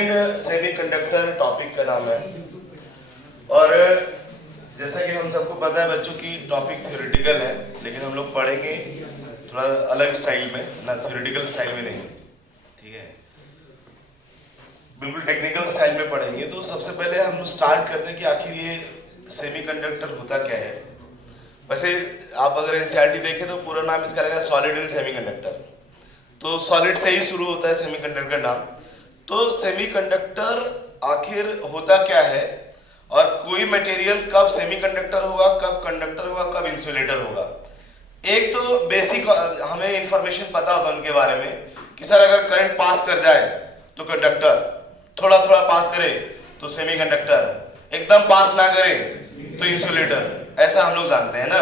Present semiconductor topic का नाम है। और जैसा कि हम सबको पता है बच्चों की टॉपिक थ्योरेटिकल है, लेकिन हम लोग पढ़ेंगे थोड़ा अलग स्टाइल में, ना थ्योरेटिकल स्टाइल में नहीं, ठीक है, बिल्कुल टेक्निकल स्टाइल में पढ़ेंगे। तो सबसे पहले हम स्टार्ट करते हैं कि आखिर ये सेमीकंडक्टर होता क्या है। वैसे आप अगर एनसीईआरटी देखें तो पूरा नाम इसका रहेगा सॉलिड एंड सेमीकंडक्टर। तो सॉलिड से ही शुरू होता है सेमीकंडक्टर का नाम। तो सेमीकंडक्टर आखिर होता क्या है, और कोई मटेरियल कब सेमीकंडक्टर होगा, कब कंडक्टर होगा, कब इंसुलेटर होगा। एक तो बेसिक हमें इंफॉर्मेशन पता होगा उनके बारे में कि सर अगर करंट पास कर जाए तो कंडक्टर, थोड़ा थोड़ा पास करे तो सेमीकंडक्टर, एकदम पास ना करे तो इंसुलेटर, ऐसा हम लोग जानते हैं ना।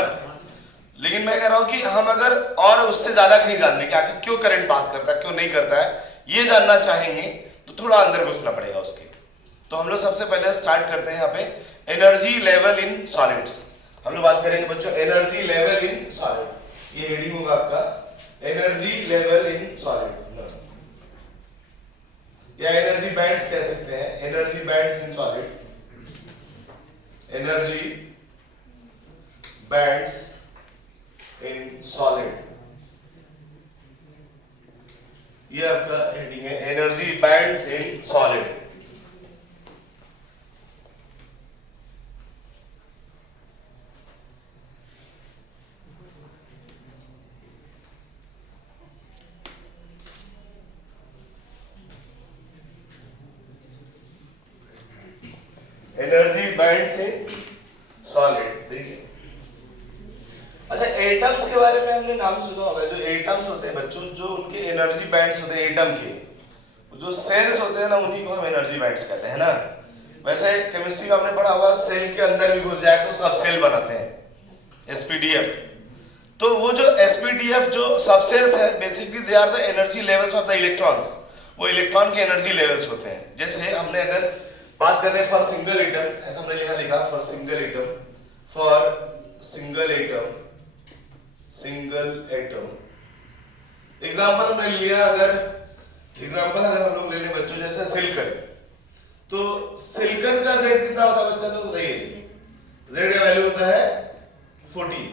लेकिन मैं कह रहा हूं कि हम अगर और उससे ज्यादा कहीं जानने कि आखिर क्यों करंट पास करता है, क्यों नहीं करता है, ये जानना चाहेंगे तो थोड़ा अंदर घुसना पड़ेगा उसके। तो हम लोग सबसे पहले स्टार्ट करते हैं यहाँ पे एनर्जी लेवल इन सॉलिड्स। हम लोग बात करेंगे बच्चों एनर्जी लेवल इन सॉलिड। ये हेडिंग होगा आपका एनर्जी लेवल इन सॉलिड, या एनर्जी बैंड्स कह सकते हैं, energy bands in solid, energy bands in solid, ये आपका हेडिंग है energy bands in solid. Energy bands in solid. देखिए, अच्छा एटम्स के बारे में हमने नाम सुना होगा। जो एटम्स होते हैं बच्चों, जो उनके एनर्जी बैंड्स होते हैं एटम के, जो सेल्स होते हैं ना, उन्हीं को हम एनर्जी बैंड्स कहते हैं ना। वैसे केमिस्ट्री में आपने पढ़ा होगा सेल के अंदर भी घुस जाए तो सब सेल बनाते हैं, एसपीडीएफ। तो वो जो एसपीडीएफ जो सब सेल्स है, basically they are the energy levels of the electrons. वो इलेक्ट्रॉन के एनर्जी लेवल्स होते हैं। जैसे हमने अगर बात करें फॉर सिंगल एटम, ऐसा हमने यहाँ लिखा for single atom, for single atom, single atom example हमने लिया। अगर एग्जांपल अगर हम लोग ले लें बच्चों, जैसे सिलिकॉन, तो सिलिकॉन का Z कितना होता है बच्चा, तो बताइए। Z का वैल्यू होता है 14।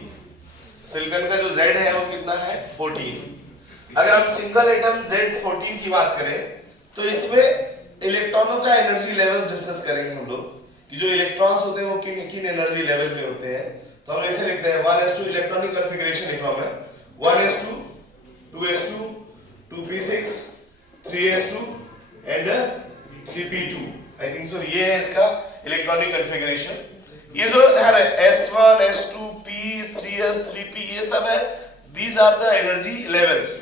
सिलिकॉन का जो Z है वो कितना है 14। अगर हम सिंगल एटम Z14 की बात करें तो इसमें इलेक्ट्रॉनों का एनर्जी लेवल्स डिस्कस करेंगे हम लोग, कि जो इलेक्ट्रॉन्स होते हैं वो किन किन एनर्जी लेवल में होते हैं। तो हम ऐसे लिखते हैं 1s2 इलेक्ट्रॉनिक कॉन्फ़िगरेशन लिखा है 1s2 2s2 2p6 3s2 and 3p2, I think so. ये है इसका इलेक्ट्रॉनिक कॉन्फ़िगरेशन। ये जो है s1 s2 p 3s 3p, ये सब है, these are the energy levels.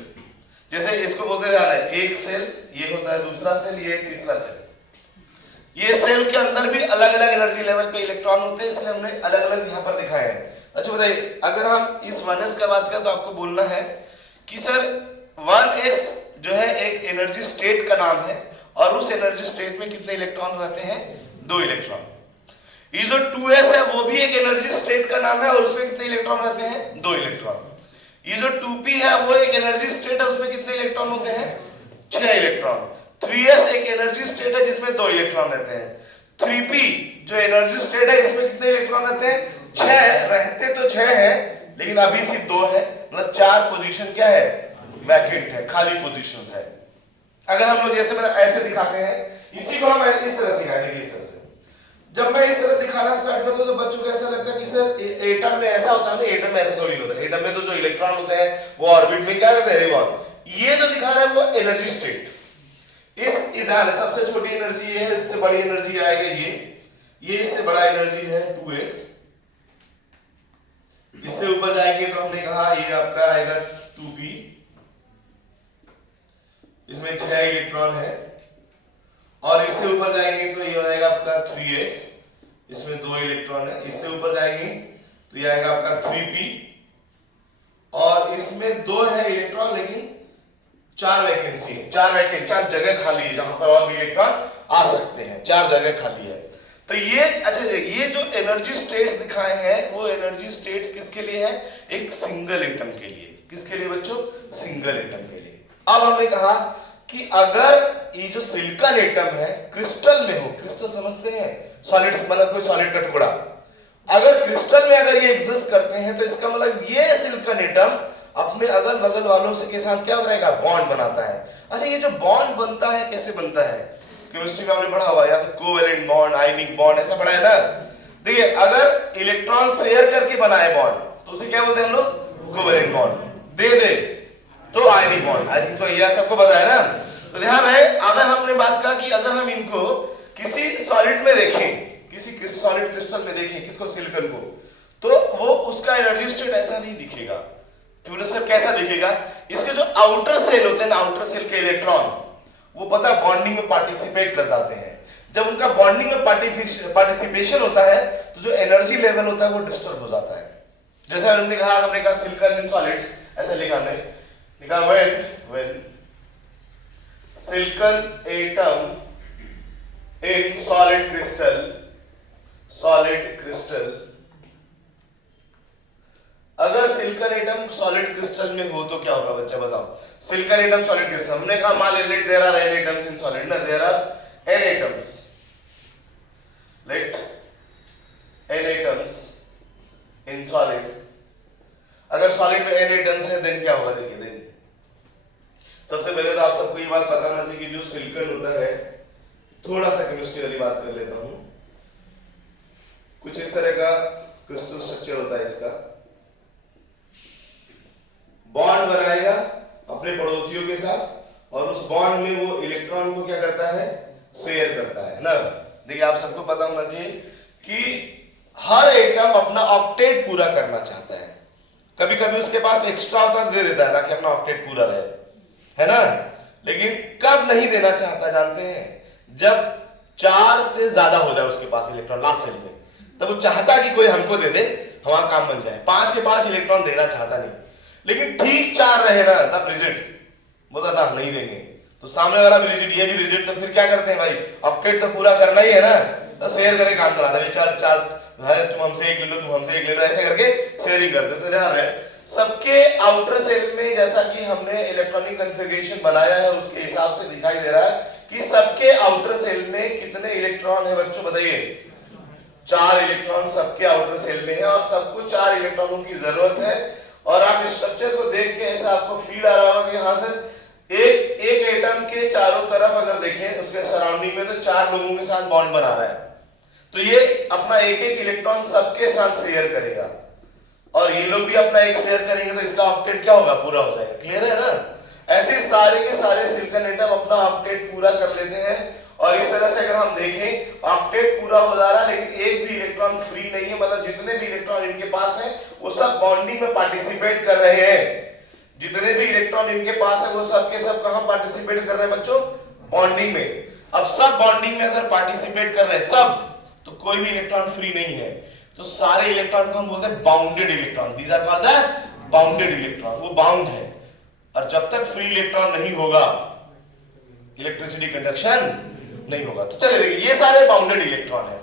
जैसे इसको बोलते जा रहे हैं एक सेल, ये होता है दूसरा सेल, ये तीसरा सेल। ये सेल के अंदर भी अलग अलग एनर्जी लेवल पे इलेक्ट्रॉन होते हैं, इसलिए हमने अलग अलग यहाँ पर दिखाया है। अच्छा बताइए, अगर हम इस 1s का बात करें तो आपको बोलना है कि सर 1s जो है एक एनर्जी स्टेट का नाम है, और उस एनर्जी स्टेट में कितने इलेक्ट्रॉन रहते हैं, 2 इलेक्ट्रॉन। ये जो 2s है वो भी एक एनर्जी स्टेट का नाम है, और उसमें कितने इलेक्ट्रॉन रहते हैं, 2 इलेक्ट्रॉन। ये जो 2p है वो एक एनर्जी स्टेट है, उसमें कितने इलेक्ट्रॉन होते हैं, 6 इलेक्ट्रॉन। 3s एक एनर्जी स्टेट है जिसमें 2 इलेक्ट्रॉन रहते हैं। 3p जो एनर्जी स्टेट है इसमें कितने इलेक्ट्रॉन रहते हैं, 6 रहते तो 6 है, लेकिन अभी सिर्फ 2 है, मतलब 4 पोजीशन क्या है, वैकेंट है, खाली पोजीशंस है। अगर हम लोग जैसे मैंने ऐसे दिखाते हैं, इसी को हम इस तरह से दिखाएंगे, इस तरह से। जब मैं इस तरह दिखाना स्टार्ट करता हूं तो बच्चों को ऐसा लगता है कि सर एटम में ऐसा होता है ना, एटम में ऐसा थोड़ी होता है। एटम में तो जो इलेक्ट्रॉन होते हैं वो ऑर्बिट में क्या करते हैं, रिवॉल्व। ये जो दिखा रहा है वो एनर्जी स्टेट। इस इधर सबसे छोटी एनर्जी ये है, इससे बड़ी एनर्जी आएगा ये इससे बड़ा एनर्जी है 2s। इससे ऊपर जाएंगे तो हमने कहा ये आपका आएगा 2p, इसमें 6 इलेक्ट्रॉन है। और इससे ऊपर जाएंगे तो ये हो जाएगा आपका 3s, इसमें 2 इलेक्ट्रॉन है। इससे ऊपर जाएंगे तो ये आएगा आपका 3p, और इसमें 2 है इलेक्ट्रॉन, लेकिन 4 वैकेंसी है, 4 जगह खाली है जहां पर और भी इलेक्ट्रॉन आ सकते हैं, 4 जगह खाली है। तो ये अच्छा, ये जो एनर्जी स्टेट्स दिखाए हैं वो एनर्जी स्टेट्स किसके लिए है, एक सिंगल एटम के लिए। किसके लिए बच्चों, सिंगल एटम के लिए। अब हमने कहा कि अगर ये जो सिलिकॉन एटम है क्रिस्टल में हो, क्रिस्टल समझते हैं, सॉलिड मतलब कोई सॉलिड का टुकड़ा, अगर क्रिस्टल में अगर ये एग्जिस्ट करते हैं तो इसका मतलब ये सिलिकॉन एटम अपने अगल बगल वालों से के साथ क्या रहेगा, बॉन्ड बनाता है। अच्छा, ये जो बॉन्ड बनता है कैसे बनता है, केमिस्ट्री में हमने पढ़ा हुआ, या तो कोवेलेंट बॉन्ड, आयनिक बॉन्ड, ऐसा पढ़ा है ना। देखिए अगर इलेक्ट्रॉन शेयर करके बनाए बॉन्ड तो उसे क्या बोलते हैं हम लोग, कोवेलेंट बॉन्ड। दे दे तो आयनिक बॉन्ड। आई थिंक तो यह सबको पता है ना। तो ध्यान रहे, अगर हमने बात कहा कि अगर हम इनको किसी सॉलिड में देखें, किसी सॉलिड क्रिस्टल में देखें, किसको, सिलिकॉन को, तो वो उसका एनर्जी स्टेट ऐसा नहीं दिखेगा। तो सर कैसा दिखेगा, इसके जो आउटर सेल होते हैं ना, आउटर सेल के इलेक्ट्रॉन, वो पता बॉन्डिंग में पार्टिसिपेट कर जाते हैं। जब उनका बॉन्डिंग में पार्टिसिपेशन होता है तो जो एनर्जी लेवल होता है वो डिस्टर्ब हो जाता है। जैसे हमने कहा सिलिकॉन इन सॉलिड्स, ऐसे लिखा हमने, लिखा when silicon atom in solid crystal, अगर सिलिकॉन एटम सॉलिड क्रिस्टल में हो तो क्या होगा बच्चा बताओ। सिलिकॉन एटम सॉलिड क्रिस्टल, हमने कहा मान let there are n atoms in solid ना, there are n atoms, let n atoms in solid, अगर सॉलिड में n एटम्स है देन क्या होगा, देखिए देन सबसे पहले तो आप सबको ये बात पता होना चाहिए कि जो सिलिकॉन होता है, थोड़ा सा केमिस्ट्री वाली बात कर लेता हूं, कुछ इस तरह का क्रिस्टल स्ट्रक्चर होता है इसका, बॉन्ड बनाएगा अपने पड़ोसियों के साथ और उस बॉन्ड में वो इलेक्ट्रॉन को क्या करता है, शेयर करता है ना। देखिए आप सबको पता होना चाहिए कि हर एटम अपना ऑक्टेट पूरा करना चाहता है, कभी कभी उसके पास एक्स्ट्रा होता है दे देता है ताकि अपना ऑक्टेट पूरा रहे, है ना। लेकिन कब नहीं देना चाहता जानते हैं, जब 4 से ज्यादा हो जाए उसके पास इलेक्ट्रॉन लास्ट सेल में, तब वो चाहता कि कोई हमको दे दे, हमारा काम बन जाए। 5 के पास इलेक्ट्रॉन देना चाहता नहीं, लेकिन ठीक 4 रहे ना तब रिजिड, मतलब ना नहीं देंगे, तो सामने वाला भी रिजिड, ये भी रिजिड, तो फिर क्या करते हैं भाई, ऑक्टेट तो पूरा करना ही है ना, तो शेयर करके काम चलाते हैं। चार तुम हमसे एक ले लो, तुम हमसे एक ले लो, ऐसे करके शेयरिंग करते। तो ध्यान रहे, सबके आउटर सेल में जैसा कि हमने इलेक्ट्रॉनिक कॉन्फ़िगरेशन बनाया है उसके हिसाब से दिखाई दे रहा है कि सबके आउटर सेल में कितने इलेक्ट्रॉन है बच्चों बताइए, 4 इलेक्ट्रॉन सबके आउटर सेल में है और सबको 4 इलेक्ट्रॉनों की जरूरत है। और आप स्ट्रक्चर को देख के ऐसा आपको फील आ रहा होगा कि हाँ सर एक एटम के चारों तरफ अगर देखें उसके सराउंडिंग में तो 4 लोगों के साथ बॉन्ड बना रहा है, तो ये अपना एक इलेक्ट्रॉन सबके साथ शेयर करेगा और ये लोग भी अपना एक शेयर करेंगे, तो इसका ऑक्टेट क्या होगा, पूरा हो जाएगा। क्लियर है ना। ऐसे सारे के सारे सिलिकॉन एटम अपना ऑक्टेट पूरा कर लेते हैं और इस तरह से अगर हम देखें ऑक्टेट पूरा हो जा रहा है लेकिन एक भी इलेक्ट्रॉन फ्री नहीं है, मतलब जितने भी इलेक्ट्रॉन इनके पास है वो सब बॉन्डिंग में पार्टिसिपेट कर रहे हैं। जितने भी इलेक्ट्रॉन इनके पास है वो सब के सब कहां पार्टिसिपेट कर रहे हैं बच्चों, बॉन्डिंग में। अब सब बॉन्डिंग में अगर पार्टिसिपेट कर रहे हैं सब, तो कोई भी इलेक्ट्रॉन फ्री नहीं है, तो सारे इलेक्ट्रॉन को हम बोलते हैं bounded electron. These are called the bounded electron, वो बाउंड है। और जब तक फ्री इलेक्ट्रॉन नहीं होगा इलेक्ट्रिसिटी कंडक्शन नहीं होगा। तो चलिए देखिए ये सारे बाउंडेड इलेक्ट्रॉन है।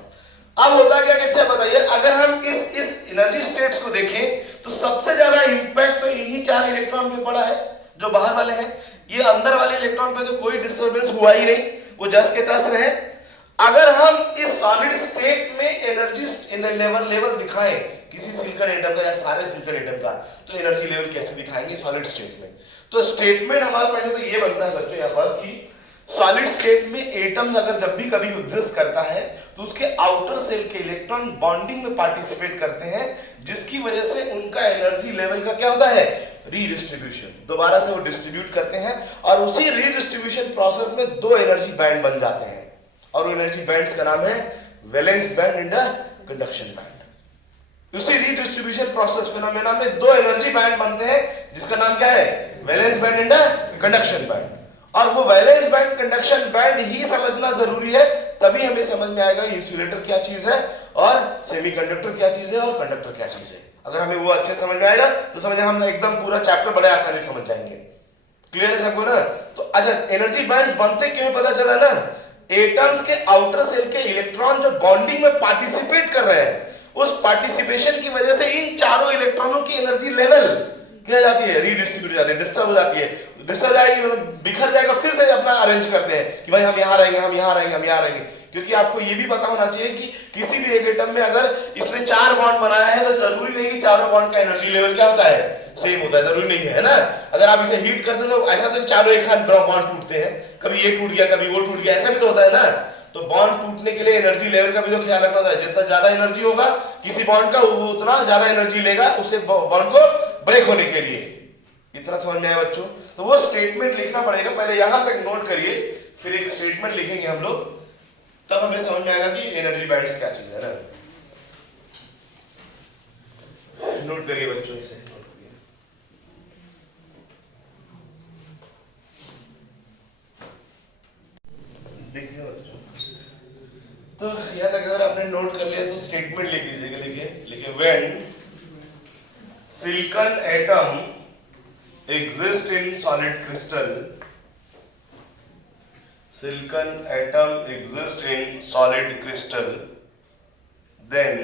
अब होता क्या कि अच्छा बताइए, अगर हम इस एनर्जी स्टेट्स को देखें तो सबसे ज्यादा इंपैक्ट तो इन्हीं 4 इलेक्ट्रॉन पे पड़ा है जो बाहर वाले हैं। ये अंदर वाले इलेक्ट्रॉन पे तो कोई डिस्टर्बेंस हुआ ही नहीं, वो जस के तस रहे। अगर हम इस सॉलिड स्टेट में एनर्जी लेवल दिखाएं किसी सिलिकॉन एटम का या सारे सिलिकॉन एटम का, तो एनर्जी लेवल कैसे दिखाएंगे सॉलिड स्टेट में। तो स्टेटमेंट हमारा पहले तो ये बनता है बच्चों यहाँ पर कि सॉलिड स्टेट में एटम्स अगर जब भी कभी एग्जिस्ट करता है तो उसके आउटर सेल के इलेक्ट्रॉन बॉन्डिंग में पार्टिसिपेट करते हैं, जिसकी वजह से उनका एनर्जी लेवल का क्या होता है, रीडिस्ट्रीब्यूशन, दोबारा से वो डिस्ट्रीब्यूट करते हैं और उसी रीडिस्ट्रीब्यूशन प्रोसेस में 2 एनर्जी बैंड बन जाते हैं और वो एनर्जी बैंड्स का नाम है valence band and conduction band. उसी रीडिस्ट्रीब्यूशन प्रोसेस फिनोमेना में 2 एनर्जी बैंड बनते हैं जिसका नाम क्या है, valence band and conduction band. और वो वैलेंस बैंड कंडक्शन बैंड ही समझना जरूरी है, तभी हमें समझ में आएगा इंसुलेटर क्या चीज है और सेमीकंडक्टर क्या चीज है और कंडक्टर क्या चीज है। अगर हमें वो अच्छे समझ में आएगा तो समझे हम एकदम पूरा चैप्टर बड़े आसानी से समझ जाएंगे। क्लियर है सबको ना। तो अच्छा एनर्जी बैंड्स बनते क्यों पता चला ना, एटम्स के आउटर सेल के इलेक्ट्रॉन जो बॉन्डिंग में पार्टिसिपेट कर रहे हैं, उस पार्टिसिपेशन की वजह से इन चारों इलेक्ट्रॉनों की एनर्जी लेवल क्या जाती है, रीडिस्ट्रीब्यूट जाती है, डिस्टर्ब हो जाती है। डिस्टर्ब जाएगी मतलब बिखर जाएगा, फिर से अपना अरेंज करते हैं कि भाई हम यहाँ रहेंगे, हम यहाँ रहेंगे, हम यहाँ रहेंगे। क्योंकि आपको ये भी पता होना चाहिए कि किसी भी एक एटम में अगर इसने 4 बॉन्ड बनाया है तो जरूरी नहीं कि चारों बॉन्ड का एनर्जी लेवल क्या होता है, सेम होता है, जरूरी नहीं है ना। अगर आप इसे हीट करते हो तो ऐसा तो चारों एक साथ बॉन्ड टूटते हैं, कभी ये टूट गया कभी वो टूट गया, ऐसा भी तो होता है ना। तो बॉन्ड टूटने के लिए एनर्जी लेवल का भी तो ख्याल रखना होता है। जितना ज्यादा एनर्जी होगा किसी बॉन्ड का वो उतना ज्यादा एनर्जी लेगा उसे बॉन्ड को ब्रेक होने के लिए। इतना समझ में आया बच्चों? तो वो स्टेटमेंट लिखना पड़ेगा, पहले यहां तक नोट करिए, फिर एक स्टेटमेंट लिखेंगे हम लोग, तब हमें समझ में आएगा कि एनर्जी बैंड्स क्या चीज है ना। नोट करिए बच्चों, इसे नोट करिए। देखिए बच्चों, तो यहां तक अगर आपने नोट कर लिया तो स्टेटमेंट लिख लीजिएगा। लिखिए when silicon atom exist in solid crystal, silicon atom exists in solid crystal, then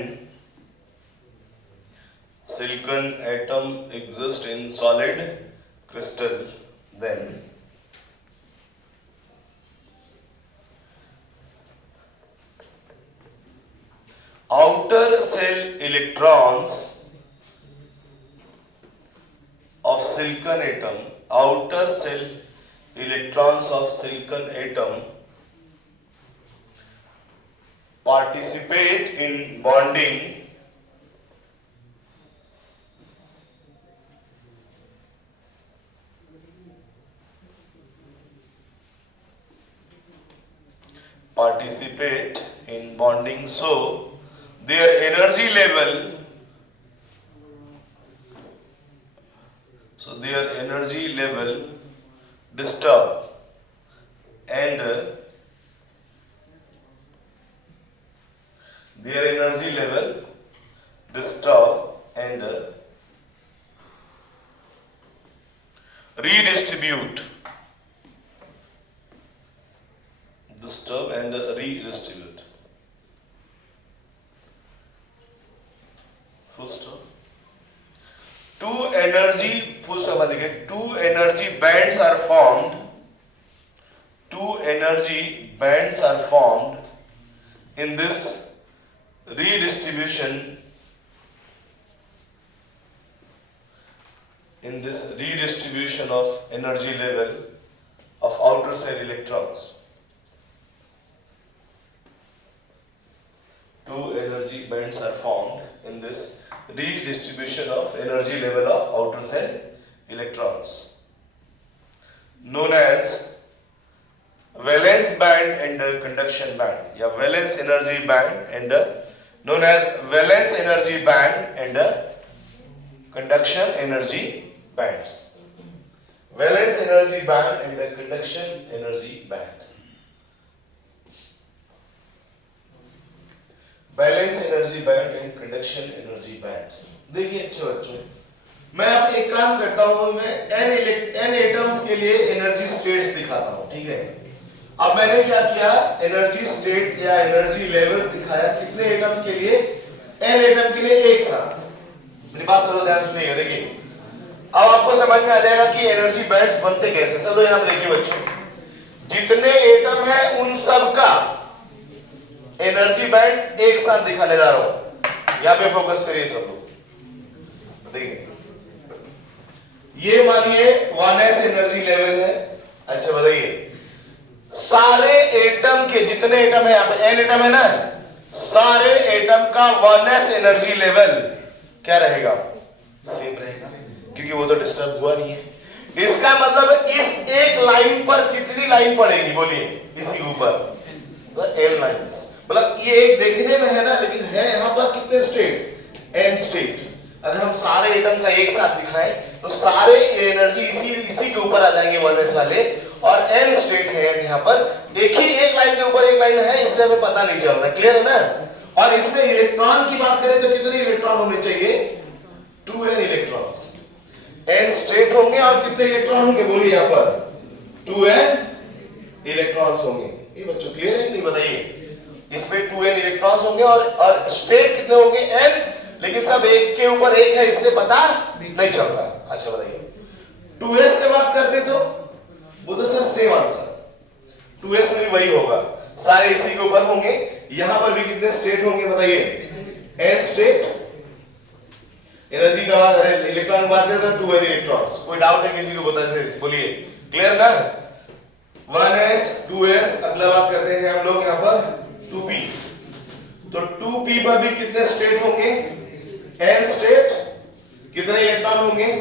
silicon atom exists in solid crystal, then outer cell electrons of silicon atom, outer cell electrons of silicon atom participate in bonding so their energy level disturb and redistribute full stop. Two energy bands are formed. Two energy bands are formed in this redistribution of energy level of outer cell electrons. Two energy bands are formed in this redistribution of energy level of outer cell electrons, known as valence band and conduction band. या valence energy band and known as valence energy band and conduction energy bands. Valence energy band and conduction energy band. Balance energy band and conduction energy bands. देखिए अच्छे बच्चों, मैं अब एक काम करता हूं, मैं n एटम्स के लिए एनर्जी स्टेट्स दिखाता हूं, ठीक है। अब मैंने क्या किया, एनर्जी स्टेट या एनर्जी लेवल्स दिखाया कितने एटम्स के लिए, n एटम के लिए एक साथ। मेरी बात समझ ध्यान सुनिएगा। देखिए अब आपको समझ में आ जाएगा कि एनर्जी बैंड्स बनते कैसे। सब लोग यहां पे देखिए बच्चों, जितने एटम है उन सब का एनर्जी बैंड्स एक साथ दिखाने जा रहा हूं। यहां पे फोकस करिए सब लोग। देखिए ये मानिए 1s एनर्जी लेवल है। अच्छा बताइए, सारे एटम के जितने एटम है, यहां पे n एटम है ना, सारे एटम का 1s एनर्जी लेवल क्या रहेगा, सेम रहेगा, क्योंकि वो तो डिस्टर्ब हुआ नहीं है। इसका मतलब इस एक लाइन पर कितनी लाइन पड़ेगी, बोलिए, इसी के ऊपर n लाइंस। मतलब ये एक देखने में है ना, लेकिन है यहाँ पर कितने स्टेट, n स्टेट। अगर हम सारे एटम का एक साथ दिखाएं तो सारे एनर्जी इसी के ऊपर आ जाएंगे 1s वाले, और n स्टेट है यहाँ पर। देखिए एक लाइन के ऊपर एक लाइन है, इसलिए हमें पता नहीं चल रहा, क्लियर है ना। और इसमें इलेक्ट्रॉन की बात करें तो कितने इलेक्ट्रॉन होने चाहिए, 2n इलेक्ट्रॉन्स। n स्टेट होंगे और कितने इलेक्ट्रॉन होंगे, बोलिए यहाँ पर 2n इलेक्ट्रॉन्स होंगे। ये बच्चों क्लियर है नहीं, बताइए। इसमें 2n इलेक्ट्रॉन्स होंगे और स्टेट कितने होंगे, n, लेकिन सब एक के ऊपर एक है इसलिए पता नहीं चल रहा। अच्छा बताइए 2s की बात करते तो बोलते सर सेम आंसर, 2s में भी वही होगा, सारे इसी के ऊपर होंगे। यहां पर भी कितने स्टेट होंगे बताइए, n स्टेट। एनर्जी का बात करें, इलेक्ट्रॉन की बात करें तो 2n इलेक्ट्रॉन्स। कोई डाउट है किसी को बताते बोलिए, क्लियर ना? 1s 2s। अगला बात करते हैं हम लोग यहां पर 2p। तो 2p पर भी कितने स्टेट होंगे, n स्टेट। कितने इलेक्ट्रॉन होंगे,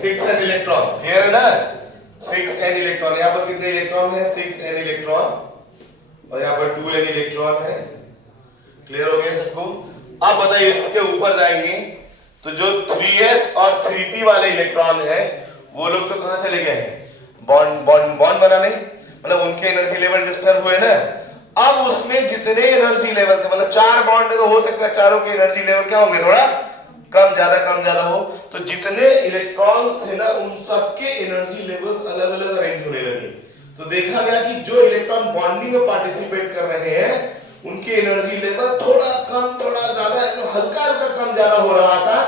6n इलेक्ट्रॉन, क्लियर है ना? 6n electron. यहां पर कितने इलेक्ट्रॉन है, 6n इलेक्ट्रॉन, और यहां पर 2n इलेक्ट्रॉन है। क्लियर हो गया सबको? अब बताइए इसके ऊपर जाएंगे तो जो 3s और 3p वाले इलेक्ट्रॉन है वो लोग तो कहां चले गए हैं, बॉन्ड बॉन्ड बॉन्ड बनाने, मतलब उनके एनर्जी लेवल डिस्टर्ब हुए ना। अब उसमें जितने एनर्जी लेवल थे, मतलब 4 बॉन्ड है तो हो सकता है चारों के एनर्जी लेवल क्या होंगे, थोड़ा कम ज्यादा हो। तो जितने इलेक्ट्रॉन्स थे ना उन सबके एनर्जी लेवल्स अलग अलग अरेंज होने लगे। तो देखा गया कि जो इलेक्ट्रॉन बॉन्डिंग में पार्टिसिपेट कर रहे हैं उनके एनर्जी लेवल थोड़ा कम थोड़ा ज्यादा, तो हल्का हल्का कम ज्यादा हो रहा था।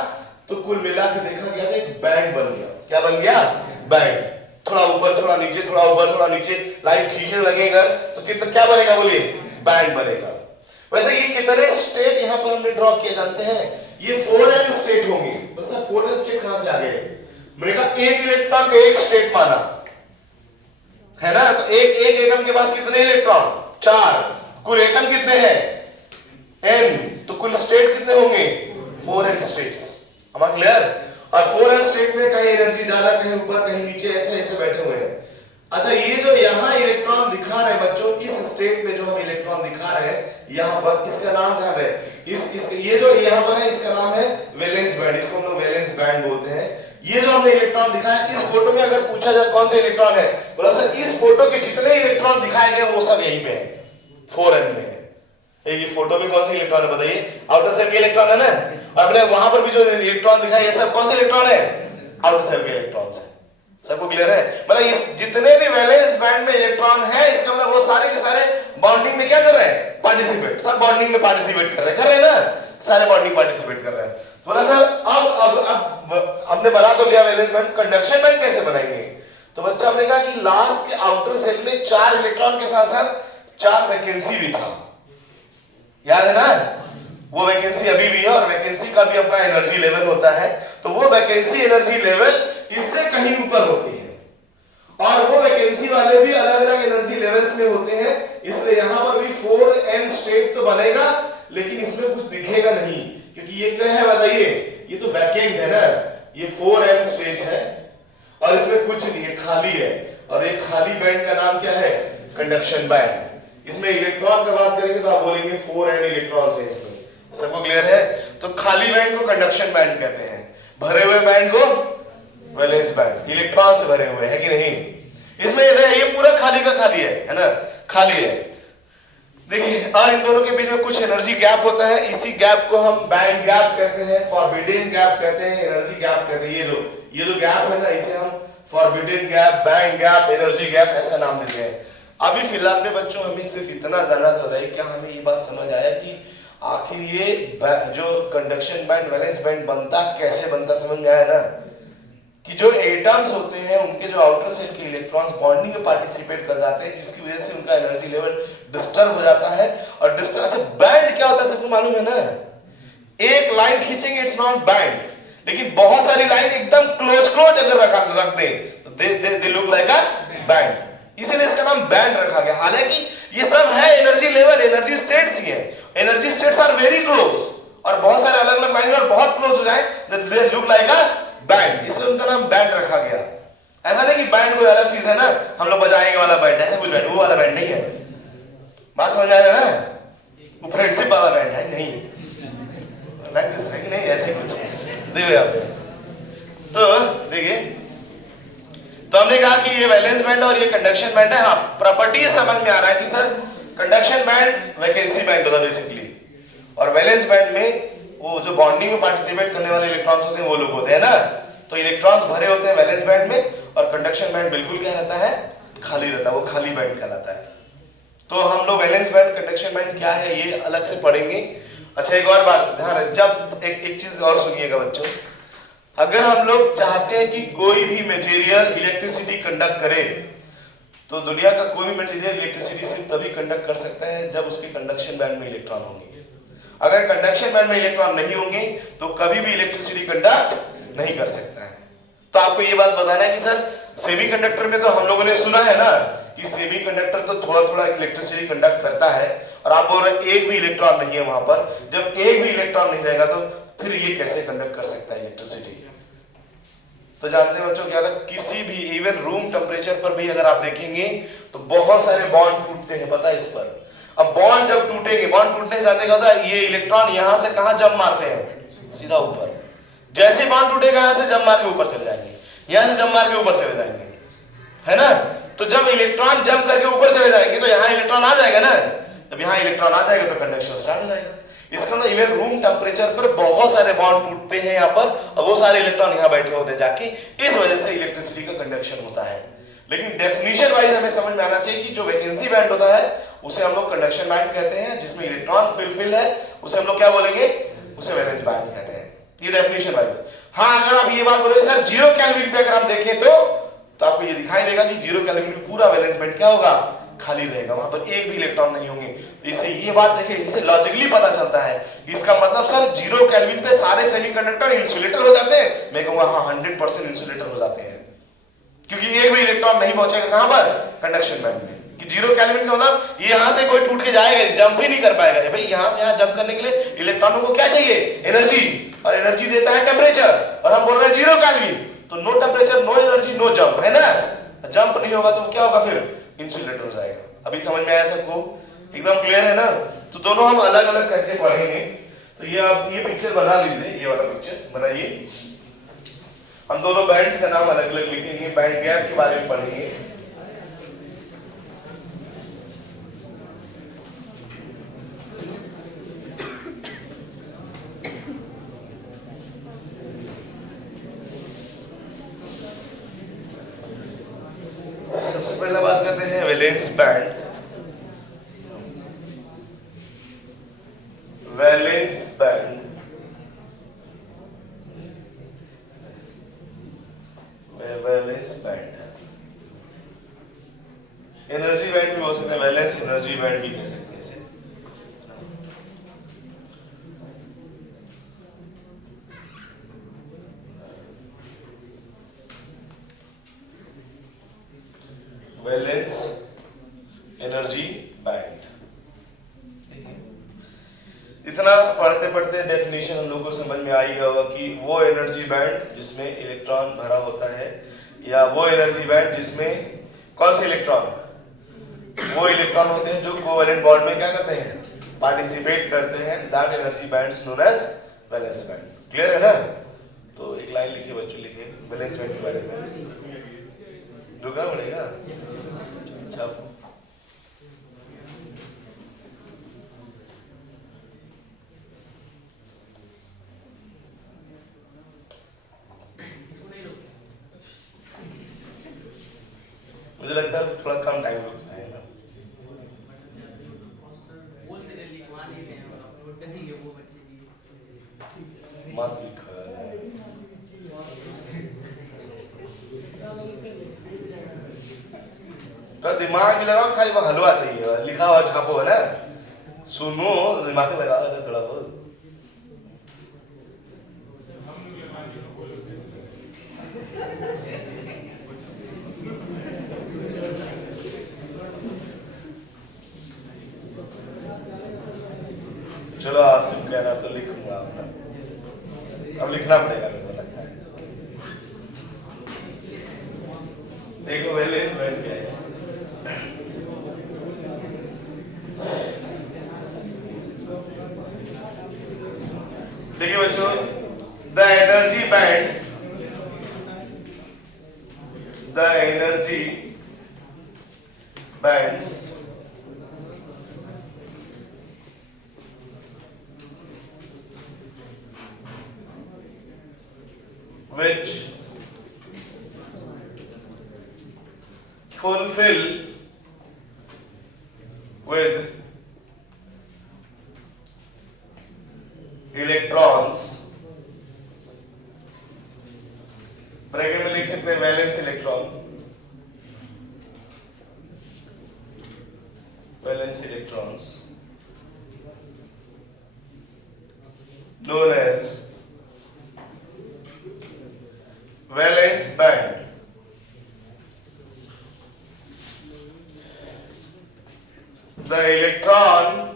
तो कुल मिला के देखा गया कि एक बैंड बन गया। क्या बन गया, बैंड। थोड़ा ऊपर थोड़ा नीचे, थोड़ा ऊपर थोड़ा नीचे, लाइन खींचने लगेगा तो कितना क्या बनेगा बोलिए, बैंड बनेगा। वैसे ये कितने स्टेट यहां पर हमने ड्रॉ किए जानते हैं, ये 4n स्टेट होंगे। बस 4n स्टेट कहां से आ गए, मैंने कहा एक इलेक्ट्रॉन को एक स्टेट माना है ना। तो एक एटम के पास कितने इलेक्ट्रॉन, 4। कुल एटम कितने हैं, n। तो कुल स्टेट कितने होंगे, 4n स्टेट्स। हम क्लियर? और 4n स्टेट में कहीं एनर्जी ज्यादा, कहीं ऊपर कहीं नीचे, ऐसे ऐसे बैठे हुए हैं। अच्छा ये जो यहाँ इलेक्ट्रॉन दिखा रहे हैं बच्चों, इस स्टेट में जो हम इलेक्ट्रॉन दिखा रहे हैं यहाँ पर, इसका नाम क्या है, ये जो यहाँ पर है इसका नाम है वैलेंस बैंड। इसको हम लोग वैलेंस बैंड बोलते हैं। ये जो हमने इलेक्ट्रॉन दिखाया, इस फोटो में अगर पूछा जाए कौन से इलेक्ट्रॉन है, बोला सर इस फोटो के जितने इलेक्ट्रॉन दिखाए गए वो सब यहीं पे है, 4n में है। ये फोटो में कौन से इलेक्ट्रॉन है बताइए, आउटर सेल के इलेक्ट्रॉन है ना। और अपने वहां पर भी जो इलेक्ट्रॉन दिखाए ये सब कौन से इलेक्ट्रॉन है, आउटर सेल के इलेक्ट्रॉन्स है। सबको क्लियर है? मतलब इस जितने भी वैलेंस बैंड में इलेक्ट्रॉन है, इसका मतलब वो सारे के सारे बॉन्डिंग में क्या कर रहे हैं, पार्टिसिपेट। सब बॉन्डिंग में पार्टिसिपेट कर रहे हैं ना, सारे बॉन्डिंग पार्टिसिपेट कर रहे हैं। बोला सर अब हमने बना तो लिया वैलेंस बैंड, कंडक्शन बैंड कैसे बनाएंगे? तो बच्चा हमने कहा कि लास्ट के आउटर सेल में 4 इलेक्ट्रॉन के साथ साथ 4 वैकेंसी भी था, याद है ना? वो वैकेंसी अभी भी है, और वैकेंसी का भी अपना एनर्जी लेवल होता है। तो वो वैकेंसी एनर्जी लेवल इससे कहीं ऊपर होती है, और वो वैकेंसी वाले भी अलग अलग एनर्जी लेवल्स में होते हैं। इसलिए यहां पर भी 4n स्टेट तो बनेगा, लेकिन इसमें कुछ दिखेगा नहीं, क्योंकि ये क्या है बताइए, ये तो बैकएंड है ना, ये 4n स्टेट है और इसमें कुछ नहीं है, खाली है। और ये खाली बैंड का नाम क्या है, कंडक्शन बैंड। इसमें इलेक्ट्रॉन का बात करेंगे तो आप बोलेंगे 4n इलेक्ट्रॉन्स है इसमें। सबको क्लियर है? तो खाली बैंड को कंडक्शन बैंड कहते हैं, भरे हुए बैंड को वैलेंस बैंड। इलेक्ट्रॉन से भरे हुए है कि नहीं? इसमें ये पूरा खाली का खाली है ना, खाली है। देखिए, और इन दोनों के बीच में कुछ एनर्जी गैप होता है, इसी गैप को हम बैंड गैप कहते हैं, फॉरबिडन गैप कहते हैं, एनर्जी गैप कहते हैं। ये जो गैप है ना, इसे हम forbidden gap, band gap, energy gap ऐसा नाम देते हैं। अभी फिलहाल में बच्चों हमें सिर्फ इतना जानना था, क्या हमें ये बात समझ आया कि आखिर ये जो कंडक्शन बैंड वैलेंस बैंड बनता कैसे बनता, समझ में आया ना? कि जो एटम्स होते हैं उनके जो आउटर सेल के इलेक्ट्रॉन्स बॉन्डिंग में पार्टिसिपेट कर जाते हैं, जिसकी वजह से उनका एनर्जी लेवल डिस्टर्ब हो जाता है। और डिस्टर्ब, अच्छा बैंड क्या होता है सबको मालूम है ना? एक लाइन खींचेंगे इट्स नॉट बैंड, लेकिन बहुत सारी लाइन एकदम क्लोज अगर रख दें तो they look like a band, इसीलिए इसका नाम बैंड रखा गया। हालांकि ये सब है एनर्जी लेवल, एनर्जी स्टेट्स ही है। Energy states are very close, और बहुत सारे अलग अलग लाइन और बहुत क्लोज हो जाए they look like a band, इसलिए उनका नाम बैंड रखा गया। ऐसा नहीं कि बैंड कोई अलग चीज है ना, हम लोग बजाएंगे वाला बैंड, ऐसा कुछ बैंड, वो वाला बैंड नहीं है। बात समझ आ रहा है ना? वो फ्रेंडशिप वाला बैंड है नहीं, लाइक दिस है कि नहीं, ऐसा ही कुछ देखिए आप। तो देखिए, तो हमने कहा कि ये वैलेंस बैंड और ये कंडक्शन बैंड है। हाँ, प्रॉपर्टीज समझ में आ रहा है कि sir conduction band vacancy band होता है बेसिकली, और वैलेंस बैंड में वो जो बॉन्डिंग में पार्टिसिपेट करने वाले इलेक्ट्रॉन्स होते हैं वो लोग होते हैं ना। तो इलेक्ट्रॉन्स भरे होते हैं वैलेंस बैंड में, और कंडक्शन बैंड बिल्कुल क्या रहता है, खाली रहता है, वो खाली बैंड कहलाता है। तो हम लोग वैलेंस बैंड कंडक्शन बैंड क्या है ये अलग से पढ़ेंगे। अच्छा एक और बात ध्यान, जब एक चीज और सुनिएगा बच्चों, अगर हम लोग चाहते हैं कि कोई भी मटेरियल इलेक्ट्रिसिटी कंडक्ट करे, तो दुनिया का कोई भी मटेरियल इलेक्ट्रिसिटी सिर्फ तभी कंडक्ट कर सकता है जब उसके कंडक्शन बैंड में इलेक्ट्रॉन होंगे। अगर कंडक्शन बैंड में इलेक्ट्रॉन नहीं होंगे तो कभी भी इलेक्ट्रिसिटी कंडक्ट नहीं कर सकता है। तो आपको ये बात बताना है कि सर सेमीकंडक्टर में तो हम लोगों ने सुना है ना कि सेमीकंडक्टर तो थोड़ा थोड़ा इलेक्ट्रिसिटी कंडक्ट करता है, और आप बोल रहे एक भी इलेक्ट्रॉन नहीं है वहां पर। जब एक भी इलेक्ट्रॉन नहीं रहेगा तो फिर ये कैसे कंडक्ट कर सकता है इलेक्ट्रिसिटी? तो जानते हैं बच्चों क्या था, किसी भी इवन रूम टेम्परेचर पर भी अगर आप देखेंगे तो बहुत सारे बॉन्ड टूटते हैं, पता है इस पर। अब बॉन्ड जब टूटेंगे, बॉन्ड टूटने से क्या होता है, ये इलेक्ट्रॉन यहां से कहां जंप मारते हैं, सीधा ऊपर। जैसे बॉन्ड टूटेगा यहां से जंप मार के ऊपर चले जाएंगे, यहां से जंप मार के ऊपर चले जाएंगे, है ना। तो जब इलेक्ट्रॉन जंप करके ऊपर चले जाएंगे तो यहां इलेक्ट्रॉन आ जाएगा ना। जब यहां इलेक्ट्रॉन आ जाएगा तो कंडक्शन स्टार्ट हो जाएगा। इसका मतलब इवन रूम टेम्परेचर पर बहुत सारे बॉन्ड टूटते हैं यहाँ पर, और वो सारे इलेक्ट्रॉन यहाँ बैठे होते हैं जाके, इस वजह से इलेक्ट्रिसिटी का कंडक्शन होता है। लेकिन डेफिनेशन वाइज हमें समझ में आना चाहिए कि जो वैकेंसी बैंड होता है उसे हम लोग कंडक्शन बैंड कहते हैं, जिसमें इलेक्ट्रॉन फिल है उसे हम लोग क्या बोलेंगे, उसे वैलेंस बैंड कहते हैं। ये डेफिनेशन वाइज। हाँ, अगर आप ये बात बोलोगे सर 0 केल्विन पे अगर हम देखें तो आपको ये दिखाई देगा कि 0 केल्विन में पूरा वैलेंस बैंड क्या होगा, खाली रहेगा, वहां पर एक भी इलेक्ट्रॉन नहीं होंगे। तो इससे ये बात देखिए, इससे लॉजिकली पता चलता है कि इसका मतलब सर 0 केल्विन पे सारे सेमीकंडक्टर इंसुलेटर हो जाते हैं। मैं कहूंगा हाँ 100% इंसुलेटर हो जाते हैं, क्योंकि एक भी इलेक्ट्रॉन नहीं पहुंचेगा कहां पर, कंडक्शन बैंड में। कि 0 केल्विन का मतलब यहां से कोई टूट के जाएगा, जंप ही नहीं कर पाएगा। भाई यहां से यहां जंप करने के लिए इलेक्ट्रॉनों को क्या चाहिए, एनर्जी, और एनर्जी देता है टेम्परेचर। और हम बोल रहे हैं 0 केल्विन, तो no temperature no energy no jump, है ना। जंप नहीं होगा तो क्या होगा, फिर इंसुलेटर हो जाएगा। अभी समझ में आया सबको, एकदम क्लियर है ना। तो दोनों हम अलग अलग करके पढ़ेंगे। तो ये आप ये पिक्चर बना लीजिए, ये वाला पिक्चर बनाइए। हम दोनों बैंड्स का नाम अलग अलग लिखेंगे, बैंड गैप के बारे में पढ़ेंगे। सबसे पहला बात करते हैं valence band. Valence band valence band energy band भी हो सकता है, वैलेंस एनर्जी बैंड भी कह सकते हैं इसे। Valence energy band. इतना पढ़ते पढ़ते डेफिनेशन हम लोग को समझ में आ ही गया होगा कि वो एनर्जी बैंड जिसमें इलेक्ट्रॉन भरा होता है, या वो एनर्जी बैंड जिसमें कौन से इलेक्ट्रॉन, वो इलेक्ट्रॉन होते हैं जो कोवेलेंट बॉन्ड में क्या करते हैं, पार्टिसिपेट करते हैं, that energy bands known as valence band. Clear है ना। तो एक लाइन लिखिए बच्चों, लिखिए वैलेंस बैंड के बारे में। रुकना पड़ेगा। अच्छा, मुझे लगता है थोड़ा कम टाइम लगता है ना। मत लिखा तो दिमाग भी लगाओ, खाली हलवा चाहिए, लिखा हुआ छापो, है ना। सुनो, दिमाग लगाओ थोड़ा बहुत। चलो आसिफ कह रहा तो लिखूंगा अपना, अब लिखना पड़ेगा मेरे को लगता है। देखो वैलेंस बैंड क्या है। देखिए बच्चों, the energy bands which fulfill with electrons सकते हैं valence electron, valence electrons known as valence band. The electron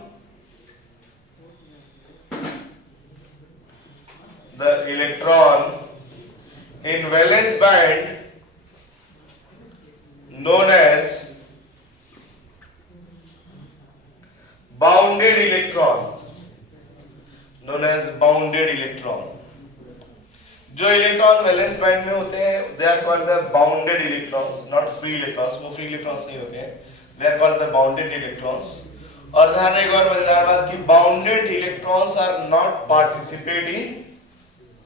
in valence band known as bounded electron, known as bounded electron. जो इलेक्ट्रॉन वैलेंस बैंड में होते हैं they are called the bounded electrons, not free electrons, वो free electrons नहीं होते हैं, they are called the bounded electrons. और ध्यान रखिए एक और मजेदार बात कि bounded electrons are not participate in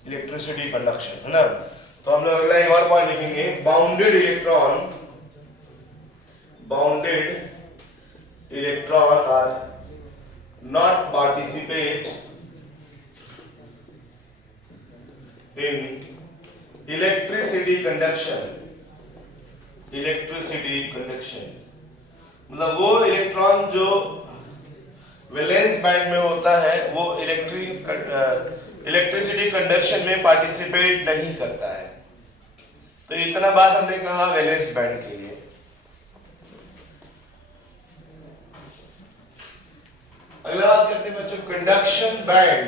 electricity conduction, है ना. तो हम लोग अगला एक और पॉइंट लिखेंगे, bounded electron are not participate in electricity conduction. मतलब वो इलेक्ट्रॉन जो वैलेंस बैंड में होता है वो इलेक्ट्रिसिटी कंडक्शन में पार्टिसिपेट नहीं करता है. तो इतना बात हमने कहा वैलेंस बैंड के लिए. अगला बात करते हैं बच्चों कंडक्शन बैंड.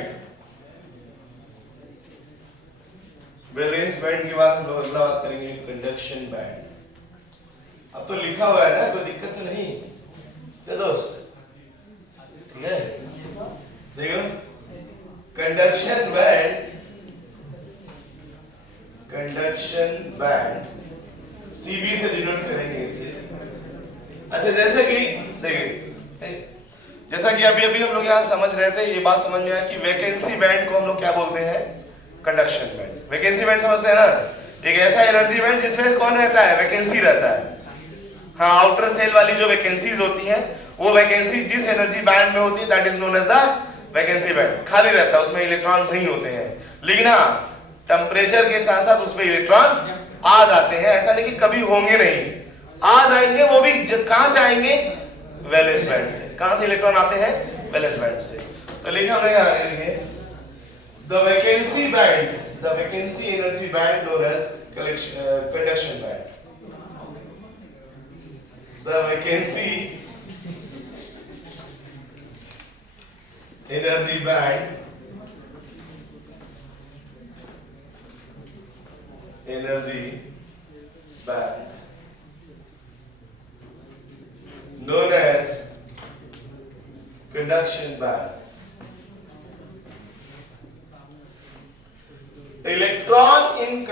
वैलेंस बैंड के बाद हम लोग अगला बात करेंगे कंडक्शन बैंड. अब तो लिखा हुआ है ना, कोई दिक्कत तो नहीं है दोस्त, ठीक है. देखो कंडक्शन बैंड सीबी से डिनोट करेंगे इसे. अच्छा जैसे कि देखिए, जैसा कि अभी हम लोग यहाँ समझ रहे थे, ये बात समझ में आया कि वैकेंसी बैंड को हम लोग क्या बोलते हैं, कंडक्शन बैंड. वैकेंसी बैंड समझते हैं ना, एक ऐसा एनर्जी बैंड जिसमें कौन रहता है, वैकेंसी रहता है. हाँ, आउटर सेल वाली जो वैकेंसीज होती हैं वो वैकेंसी जिस एनर्जी बैंड में होती है that is known as the vacancy band. खाली रहता है, उसमें इलेक्ट्रॉन नहीं होते हैं, लेकिन हाँ टेम्परेचर के साथ साथ उसमें इलेक्ट्रॉन आ जाते हैं. ऐसा नहीं कि कभी होंगे नहीं, आ जाएंगे. वो भी कहां से आएंगे, वैलेंस बैंड से. कहां से इलेक्ट्रॉन आते हैं, वैलेंस बैंड से. तो लिखा हमने यहाँ the vacancy energy band known as conduction band. The vacancy energy band known as conduction band. Electron in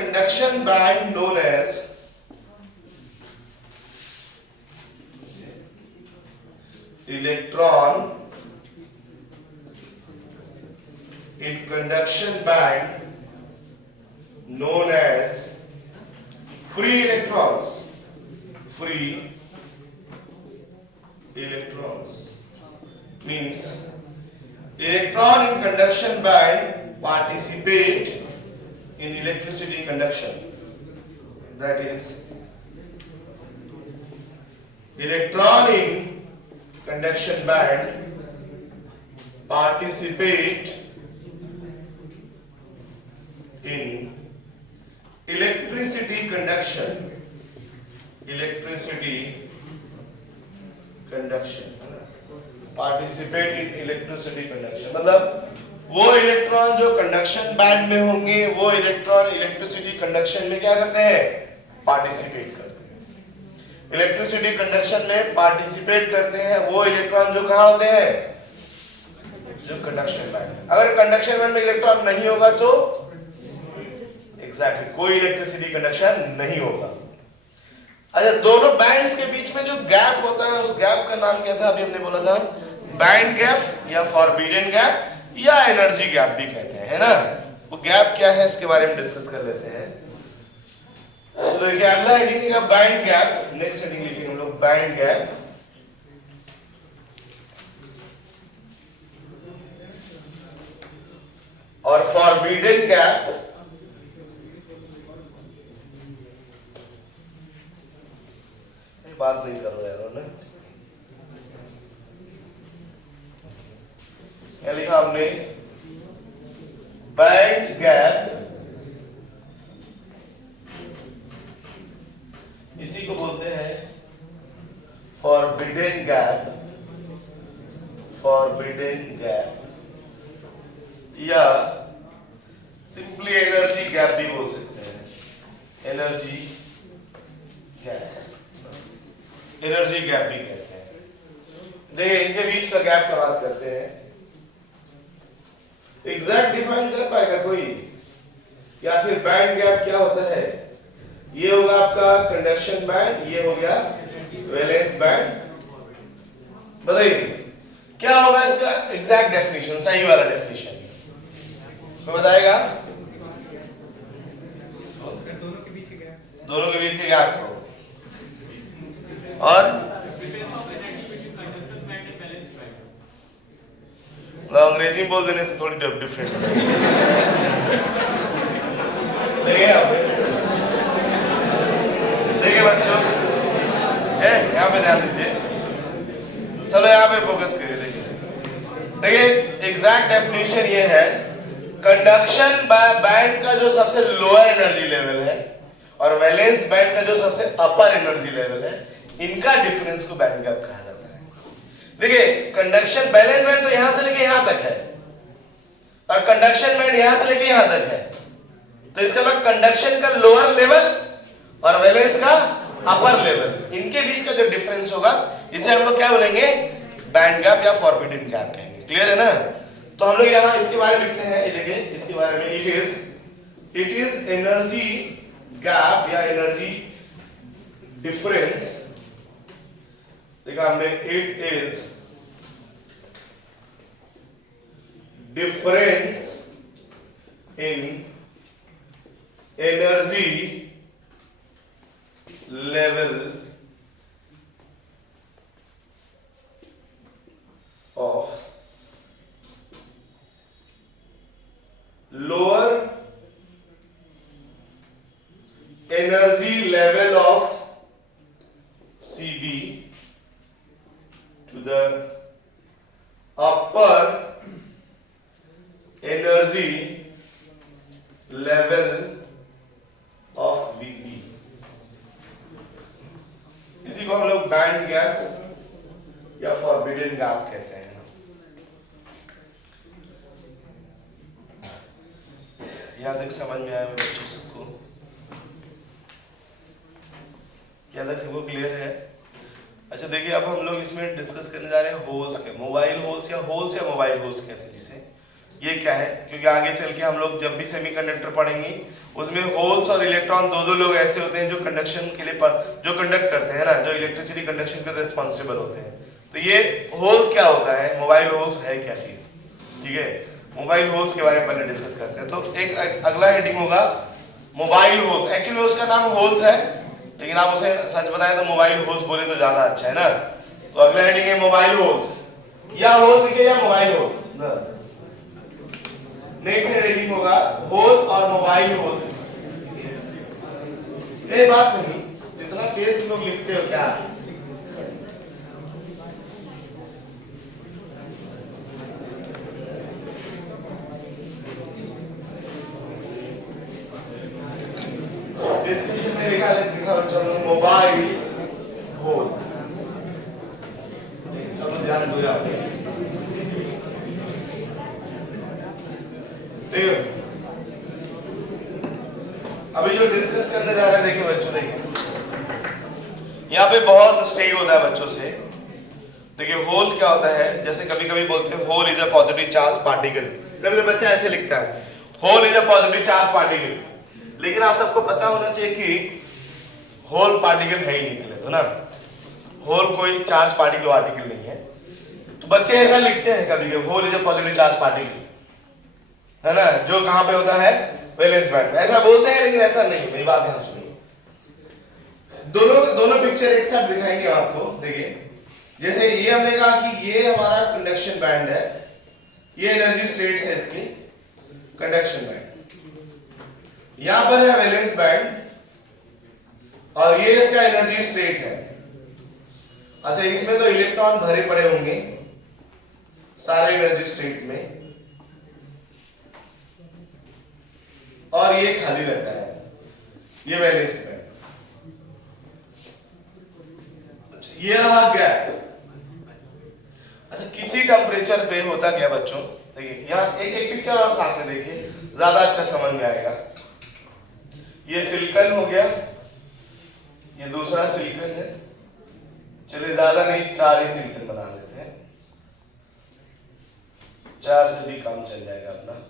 conduction band known as free electrons. Means electron in conduction band participate in electricity conduction. That is, electron in conduction band participate in electricity conduction. Participate in electricity conduction. मतलब वो electron जो conduction band में होंगे वो electron electricity conduction में क्या करते हैं, पार्टिसिपेट करते हैं. इलेक्ट्रिसिटी कंडक्शन में पार्टिसिपेट करते हैं वो इलेक्ट्रॉन जो कहां होते हैं, जो कंडक्शन बैंड. अगर कंडक्शन बैंड में इलेक्ट्रॉन नहीं होगा तो एग्जैक्टली कोई इलेक्ट्रिसिटी कंडक्शन नहीं होगा. अच्छा, दोनों बैंड्स के बीच में जो गैप होता है उस गैप का नाम क्या था, अभी हमने बोला था बैंड गैप या फॉरबिडन गैप या एनर्जी गैप भी कहते हैं, है ना. वो गैप क्या है इसके बारे में डिस्कस कर लेते हैं. तो देखिए अगला हेडिंग है बैंड गैप. नेक्स्ट हेडिंग लिखेंगे हम लोग बैंड गैप. और फॉरबिडन गैप क्या लिखा हमने, बैंड गैप, इसी को बोलते हैं फॉरबिडन गैप, फॉरबिडन गैप, या सिंपली एनर्जी गैप भी बोल सकते हैं, एनर्जी गैप, एनर्जी गैप भी कहते हैं। देखिए इनके बीच का गैप का बात करते हैं, एग्जैक्ट डिफाइन कर पाएगा कोई, या फिर बैंड गैप क्या होता है? ये होगा आपका कंडक्शन बैंड, ये हो गया वैलेंस बैंड। बताइए क्या होगा इसका एग्जैक्ट डेफिनेशन, सही वाला डेफिनेशन कोई बताएगा? दोनों के बीच के गैप को, और अंग्रेजी बोल देने से थोड़ी डिफरेंट देखिए बच्चों, यहाँ पे ध्यान दीजिए, चलो यहाँ पे फोकस करिए। देखिए एग्जैक्ट डेफिनेशन ये है, कंडक्शन बैंड का जो सबसे लोअर एनर्जी लेवल है और वैलेंस बैंड का जो सबसे अपर एनर्जी लेवल है, इनका डिफरेंस को बैंड गैप कहा जाता है। देखिए कंडक्शन बैलेंस बैंड तो यहां से लेके यहां तक है और कंडक्शन बैंड यहां से लेके यहां तक है, तो इसका मतलब कंडक्शन का लोअर लेवल और वैलेंस का अपर लेवल, इनके बीच का जो डिफरेंस होगा इसे हम लोग क्या बोलेंगे, बैंड गैप या फॉरबिडन गैप कहेंगे। क्लियर है ना? तो हम लोग यहाँ इसके बारे में लिखते हैं, देखिए इसके बारे में, इट इज एनर्जी गैप या एनर्जी डिफरेंस। देखा हमने, it is difference in energy level of lower energy level of CB to the upper energy level of VB। इसी को हम लोग बैंड गैप या फॉरबिडन गैप कहते हैं। यहाँ तक समझ में आया बच्चों सबको? यहाँ तक सबको क्लियर है? अच्छा देखिए, अब हम लोग इसमें डिस्कस करने जा रहे हैं होल्स के, मोबाइल होल्स या मोबाइल होल्स कहते हैं जिसे। ये क्या है, क्योंकि आगे चल के हम लोग जब भी सेमीकंडक्टर पढ़ेंगे उसमें होल्स और इलेक्ट्रॉन दो लोग ऐसे होते हैं जो कंडक्शन के लिए जो कंडक्ट करते हैं ना, जो इलेक्ट्रिसिटी कंडक्शन के रिस्पॉन्सिबल होते हैं। तो ये होल्स क्या होता है, मोबाइल होल्स है क्या चीज, ठीक है? मोबाइल होल्स के बारे में पहले डिस्कस करते हैं। तो एक अगला हेडिंग होगा मोबाइल होल्स। एक्चुअली उसका नाम होल्स है, लेकिन आप उसे सच बताएं तो मोबाइल होल्स बोले तो ज्यादा अच्छा है ना। तो अगला हेडिंग है मोबाइल होल्स, या होल लिखे या मोबाइल होल्स। नेक्स्ट हेडिंग होगा होल और मोबाइल होल्स। ये बात नहीं, जितना तेज तुम लोग लिखते हो क्या, डिस्कशन में लिखा बच्चों ने मोबाइल होल। सब ध्यान दो यार। देखो अभी जो डिस्कस करने जा रहे हैं, देखिए बच्चों, देखिए यहाँ पे बहुत मिस्टेक होता है बच्चों से। देखिए होल क्या होता है, जैसे कभी कभी बोलते हैं hole is a positive charge particle, कभी कभी बच्चा ऐसे लिखता है hole is a positive charge particle, लेकिन आप सबको पता होना चाहिए कि होल पार्टिकल है ही नहीं पहले तो ना, होल कोई चार्ज पार्टिकल आर्टिकल नहीं है। तो बच्चे ऐसा लिखते हैं कभी कभी hole is a positive charge particle, है ना, जो कहां पे होता है वैलेंस बैंड में, ऐसा बोलते हैं, लेकिन ऐसा नहीं। मेरी बात ध्यान सुनिए, दोनों पिक्चर एक साथ दिखाएंगे आपको। देखिए जैसे ये हमने कहा कि ये हमारा कंडक्शन बैंड है, ये एनर्जी स्टेट्स है इसकी, कंडक्शन बैंड। यहां पर है वैलेंस बैंड और ये इसका एनर्जी स्टेट है। अच्छा, इसमें तो इलेक्ट्रॉन भरे पड़े होंगे, सारे एनर्जी स्टेट में, और ये खाली रहता है, ये वैलेंस बैंड। अच्छा, ये रहा गैप। अच्छा, किसी टेम्परेचर पे होता क्या बच्चों, देखिए यहाँ एक एक पिक्चर और साथ में देखिए, ज्यादा अच्छा समझ में आएगा। ये सिलिकॉन हो गया, ये दूसरा सिलिकॉन है, चलिए ज्यादा नहीं 4 ही सिलिकॉन बना लेते हैं, 4 से भी काम चल जाएगा अपना।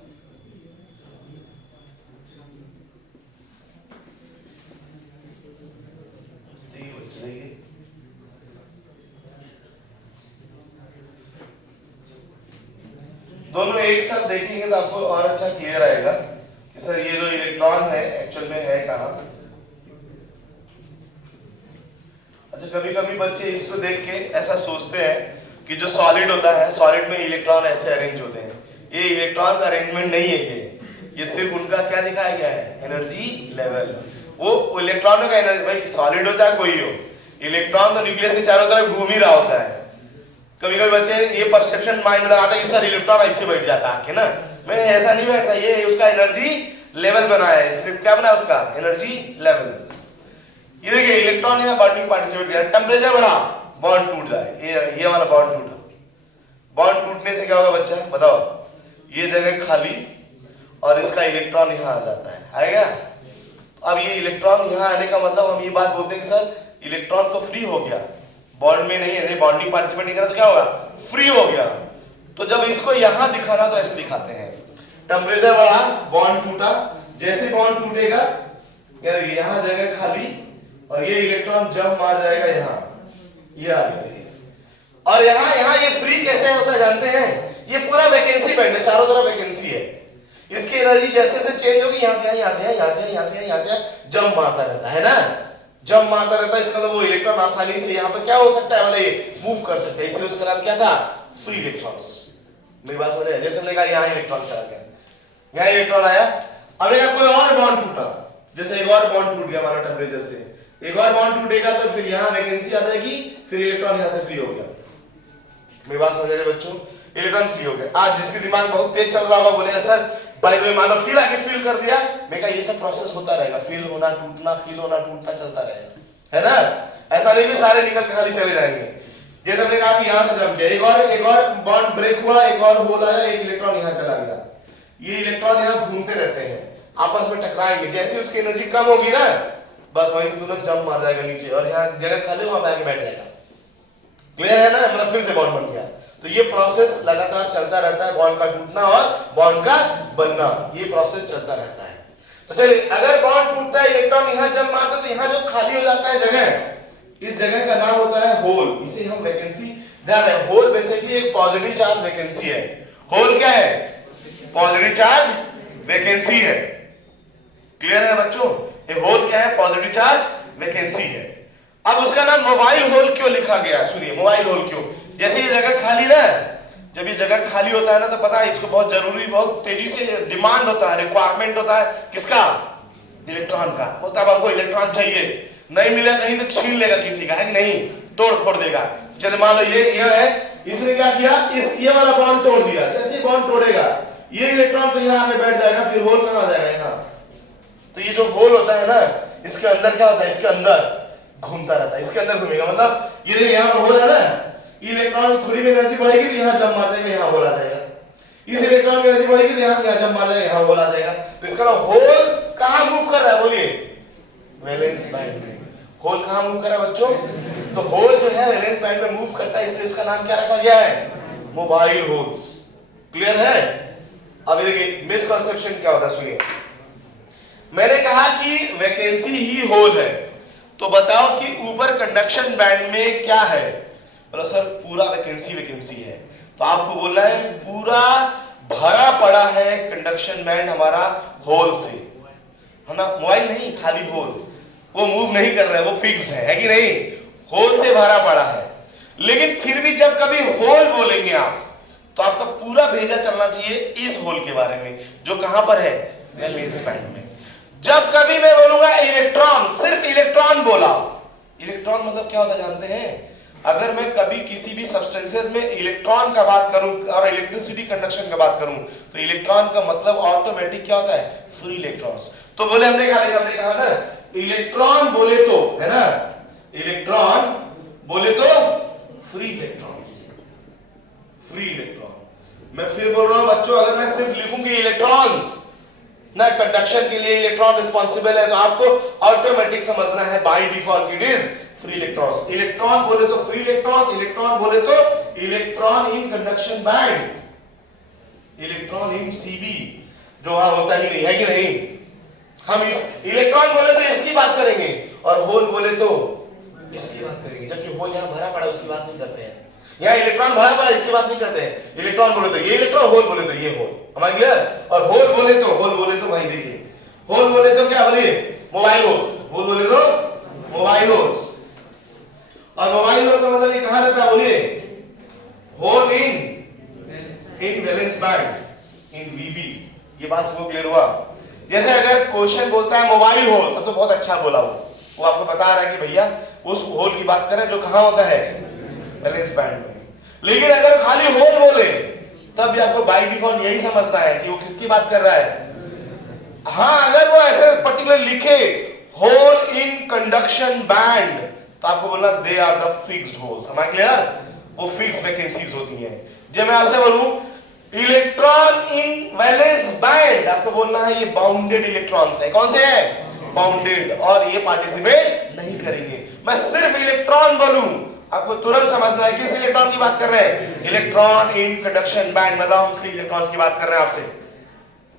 दोनों एक साथ देखेंगे तो आपको और अच्छा क्लियर आएगा कि सर ये जो इलेक्ट्रॉन है एक्चुअल में है कहाँ। अच्छा, कभी कभी बच्चे इसको देख के ऐसा सोचते हैं कि जो सॉलिड होता है, सॉलिड में इलेक्ट्रॉन ऐसे अरेंज होते हैं। ये इलेक्ट्रॉन का अरेंजमेंट नहीं है, ये सिर्फ उनका क्या दिखाया गया है, एनर्जी लेवल। वो इलेक्ट्रॉनों का एनर्जी, भाई सॉलिड हो चाहे कोई हो, इलेक्ट्रॉन तो न्यूक्लियस के चारों तरफ घूम ही रहा होता है। कभी कभी बच्चे ये परसेप्शन माइंड में लगाते हैं कि सर इलेक्ट्रॉन ऐसे बैठ जाता है ना, मैं ऐसा नहीं बैठता, ये उसका एनर्जी लेवल बनाया है, सिर्फ क्या बनाया उसका एनर्जी लेवल। ये देखिए इलेक्ट्रॉन यहाँ बॉन्डिंग पार्टिसिपेट किया, टेम्परेचर बढ़ा, बॉन्ड टूट जाए, ये वाला बॉन्ड टूटा। बॉन्ड टूटने से क्या होगा बच्चा बताओ, ये जगह खाली और इसका इलेक्ट्रॉन यहाँ आ जाता है, आएगा। अब ये इलेक्ट्रॉन यहाँ आने का मतलब हम ये बात बोलते हैं कि सर इलेक्ट्रॉन तो फ्री हो गया, बॉन्ड में नहीं है, बॉन्डिंग पार्टिसिपेट नहीं करा तो क्या होगा, फ्री हो गया। तो जब इसको यहां दिखाना तो ऐसे दिखाते हैं, टेम्परेचर बढ़ा, बॉन्ड टूटा, जैसे बॉन्ड टूटेगा यहां जगह खाली और ये इलेक्ट्रॉन जंप मार जाएगा यहाँ, ये आ गया। और यहाँ ये फ्री कैसे होता है जानते हैं, ये पूरा वैकेंसी बैंड है, चारों तरफ वैकेंसी है। इसकी एनर्जी जैसे जैसे चेंज होगी, यहाँ से यहाँ से यहाँ से यहाँ से यहाँ से जंप मारता रहता है ना, जंप मारता रहता है। इसका मतलब वो इलेक्ट्रॉन आसानी से यहाँ पे क्या हो सकता है, मतलब मूव कर सकता है, इसलिए उसका नाम क्या था, फ्री इलेक्ट्रॉन्स। मेरी बात समझ, जैसे हमने कहा यहाँ इलेक्ट्रॉन चला गया, यहाँ इलेक्ट्रॉन आया, अब यहाँ कोई और बॉन्ड टूटा, जैसे एक और बॉन्ड टूट गया हमारा टेम्परेचर से, एक और बॉन्ड टूटेगा तो फिर यहाँ वैकेंसी आ जाएगी, फिर इलेक्ट्रॉन यहाँ से फ्री हो गया। मेरी बात समझ रहे बच्चों, इलेक्ट्रॉन फ्री हो गया। आज जिसके दिमाग बहुत तेज चल रहा होगा बोलेगा सर बाय द वे मानो फिर आके फील कर दिया, मैं कहा ये सब प्रोसेस होता रहेगा, फील होना टूटना, फील होना टूटना चलता रहेगा, है ना। ऐसा नहीं कि सारे निकल के खाली चले जाएंगे। जैसे हमने कहा कि यहां से जम गया, एक और बॉन्ड ब्रेक हुआ, एक और होल आया, एक इलेक्ट्रॉन यहां चला गया, ये इलेक्ट्रॉन यहां घूमते रहते हैं, आपस में टकराएंगे, जैसे उसकी एनर्जी कम होगी ना बस वहीं तुरंत जंप मार जाएगा नीचे और यहाँ जगह खाली वहां पे आके बैठ जाएगा। क्लियर है ना, मतलब फिर से बॉन्ड बन गया। तो ये प्रोसेस लगातार चलता रहता है, बॉन्ड का टूटना और बॉन्ड का बनना, ये प्रोसेस चलता रहता है। तो चलिए, अगर बॉन्ड टूटता है, इलेक्ट्रॉन यहाँ जंप मारता है, तो यहाँ जो खाली हो जाता है जगह, इस जगह का नाम होता है होल, इसे हम वैकेंसी। ध्यान है, होल बेसिकली एक पॉजिटिव चार्ज वैकेंसी है। होल क्या है, पॉजिटिव चार्ज वैकेंसी है। क्लियर है बच्चों, ये होल क्या है, पॉजिटिव चार्ज वैकेंसी है। अब उसका नाम मोबाइल होल क्यों लिखा गया, सुनिए मोबाइल होल क्यों। जैसे ये जगह खाली ना, जब ये जगह खाली होता है ना तो पता है इसको बहुत जरूरी, बहुत तेजी से डिमांड होता है, रिक्वायरमेंट होता है किसका, इलेक्ट्रॉन का। बोलता है हमको इलेक्ट्रॉन चाहिए, नहीं मिला कहीं तो छीन लेगा किसी का, है कि नहीं, तोड़ फोड़ देगा। चल मान लो ये है, इसने क्या किया, इस ये वाला बॉन्ड तोड़ दिया, जैसे बॉन्ड तोड़ेगा ये इलेक्ट्रॉन तो यहाँ आके बैठ जाएगा, फिर होल कहाँ जाएगा, यहाँ। तो ये जो होल होता है ना, इसके अंदर क्या होता है, इसके अंदर घूमता रहता है, इसके अंदर घूमेगा, मतलब ये देखिए यहाँ पर होल है ना, इलेक्ट्रॉन की थोड़ी भी एनर्जी बढ़ेगी तो यहाँ जंप मार देगा, यहाँ होल आ जाएगा। इस इलेक्ट्रॉन की एनर्जी बढ़ेगी तो यहाँ से यहाँ जंप मार देगा, यहाँ होल आ जाएगा। तो इसका नाम होल कहाँ मूव कर रहा है, बोलिए, वैलेंस बैंड में। होल कहाँ मूव कर रहा है बच्चों, तो होल जो है वैलेंस बैंड में मूव करता है, इसलिए उसका नाम क्या रखा गया है, मोबाइल होल्स। क्लियर है। अब देखिए मिसकंसेप्शन क्या होता है, सुनिए। मैंने कहा कि वैकेंसी ही होल है, तो बताओ कि ऊपर कंडक्शन बैंड में क्या है, बोलो सर पूरा वैकेंसी है, तो आपको बोलना है पूरा भरा पड़ा है कंडक्शन बैंड हमारा होल से, है ना, मोबाइल नहीं, खाली होल, वो मूव नहीं कर रहा है, वो फिक्स्ड है कि नहीं, होल से भरा पड़ा है। लेकिन फिर भी जब कभी होल बोलेंगे आप तो आपका पूरा भेजा चलना चाहिए इस होल के बारे में, जो कहां पर है, वैलेंस बैंड में। जब कभी मैं बोलूंगा इलेक्ट्रॉन, सिर्फ इलेक्ट्रॉन बोला, इलेक्ट्रॉन मतलब क्या होता है जानते हैं, अगर मैं कभी किसी भी सब्सटेंसेस में इलेक्ट्रॉन का बात करूं और इलेक्ट्रिसिटी कंडक्शन का बात करूं तो इलेक्ट्रॉन का मतलब ऑटोमेटिक क्या होता है? Free electrons. तो बोले हमने कहा ना इलेक्ट्रॉन बोले तो है ना, इलेक्ट्रॉन बोले तो फ्री इलेक्ट्रॉन, फ्री इलेक्ट्रॉन। मैं फिर बोल रहा हूं बच्चों, अगर मैं सिर्फ लिखूं कि इलेक्ट्रॉन्स ना कंडक्शन के लिए इलेक्ट्रॉन रिस्पॉन्सिबल है तो आपको ऑटोमेटिक समझना है by default it is free electrons. Electron बोले तो फ्री इलेक्ट्रॉन्स, इलेक्ट्रॉन बोले तो electron in conduction band, electron in CB जो वहां होता ही नहीं है कि नहीं। हम इस इलेक्ट्रॉन बोले तो इसकी बात करेंगे और होल बोले तो इसकी बात करेंगे, जबकि होल यहां भरा पड़ा उसकी बात नहीं करते हैं, यहाँ इलेक्ट्रॉन भरा पड़ा इसकी बात नहीं करते हैं। इलेक्ट्रॉन बोले तो ये इलेक्ट्रॉन, होल बोले तो ये होल। हमारा क्लियर? और होल बोले तो भाई देखिए, होल बोले तो क्या बोलिए? Mobile holes. होल बोले तो मोबाइल होल्स। और मोबाइल होल का मतलब ये कहां रहता है बोलिए? होल इन वैलेंस बैंड इन वीबी। ये बात सबको क्लियर हुआ? जैसे अगर क्वेश्चन बोलता है मोबाइल होल तो बहुत अच्छा बोला, वो आपको बता रहा है कि भैया उस होल की बात करें जो कहां होता है? वैलेंस बैंड में। लेकिन अगर खाली होल बोले तब भी आपको बाय डिफॉल्ट यही समझना है कि वो किसकी बात कर रहा है। हाँ, अगर वो ऐसे पर्टिकुलर लिखे होल इन कंडक्शन बैंड तो आपको बोलना they are the fixed holes. हमारा क्लियर? वो फिक्स वैकेंसीज होती हैं। जब मैं आपसे बोलूं इलेक्ट्रॉन इन वैलेंस बैंड, आपको बोलना है ये बाउंडेड इलेक्ट्रॉन्स है। कौन से हैं? बाउंडेड, और ये पार्टिसिपेट नहीं करेंगे। मैं सिर्फ इलेक्ट्रॉन बोलूं आपको तुरंत समझना है किस इलेक्ट्रॉन की बात कर रहे हैं? इलेक्ट्रॉन इन कंडक्शन बैंड, मतलब हम फ्री इलेक्ट्रॉन्स की बात कर रहे हैं आपसे।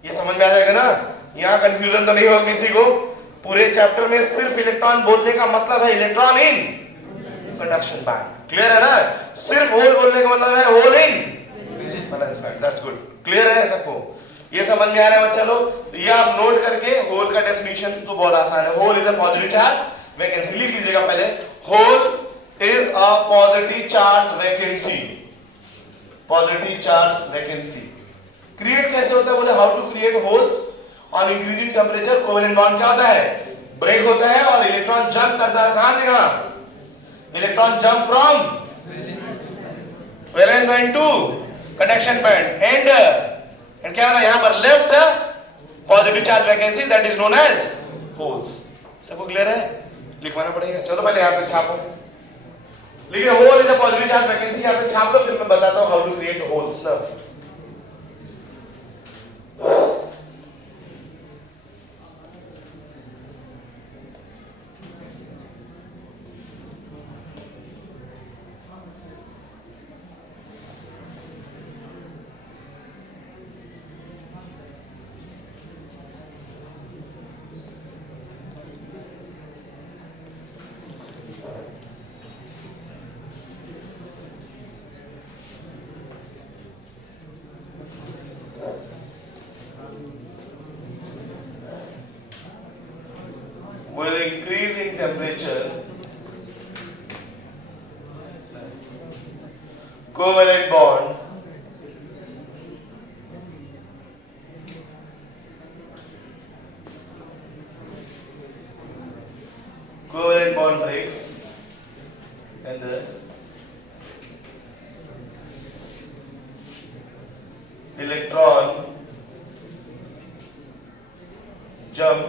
ये समझ में आ जाएगा ना? यहां कंफ्यूजन तो नहीं होगा किसी को। पूरे चैप्टर में सिर्फ इलेक्ट्रॉन बोलने का मतलब है electron in conduction band. Clear है ना? सिर्फ होल बोलने का मतलब है hole in valence band. That's good. Clear है सबको? ये समझ में आ रहा है बच्चा लोग? तो ये आप नोट करके, होल का डेफिनेशन तो बहुत आसान है। Hole is a positive charge vacancy. लिख लीजिएगा पहले, hole is a positive charge vacancy, positive charge vacancy। Create कैसे होता है बोले? How to create holes on increasing temperature. Covalent bond क्या होता है? ब्रेक होता है और इलेक्ट्रॉन जंप करता है। कहां से कहां? Electron jump from valence band to conduction band and क्या होता है यहां पर? Left positive charge vacancy, that is known as holes. सबको क्लियर है? लिखवाना पड़ेगा। चलो पहले यहां पे छापो, लेकिन hole is a positive charge vacancy यहां पे छाप लो, फिर मैं बताता हूं हाउ टू क्रिएट होल्स ना। With increase in temperature, covalent bond breaks and the electron jump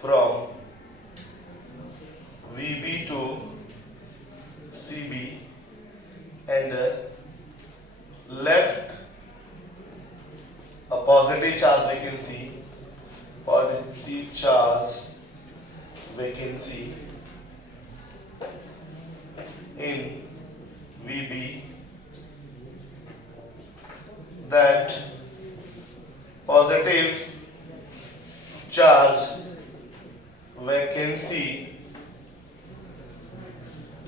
from VB to CB and left a positive charge vacancy, in VB that positive charge vacancy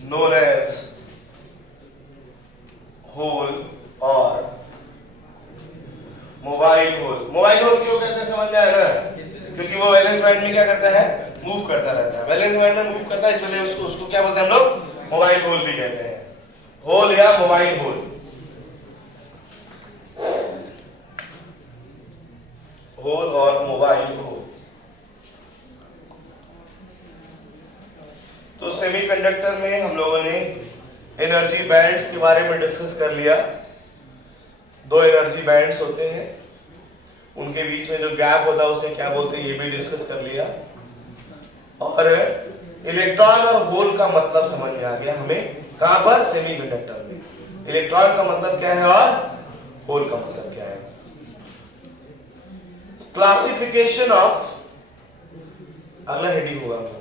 known as hole or mobile hole. Mobile hole क्यों कहते हैं समझ में आया ना? क्योंकि वो valence band में क्या करता है? मूव करता रहता है। वैलेंस बैंड में मूव करता है, इसलिए उसको क्या बोलते हैं हम लोग? मोबाइल होल भी कहते हैं। होल या मोबाइल होल। होल और मोबाइल होल। तो सेमीकंडक्टर में हम एनर्जी बैंड्स के बारे में डिस्कस कर लिया। दो एनर्जी बैंड्स होते हैं, उनके बीच में जो गैप होता है उसे क्या बोलते हैं ये भी डिस्कस कर लिया। और इलेक्ट्रॉन और होल का मतलब समझ में आ गया हमें, कहां पर? सेमीकंडक्टर में। इलेक्ट्रॉन का मतलब क्या है और होल का मतलब क्या है। क्लासिफिकेशन ऑफ, अगला हेडिंग होगा हम लोग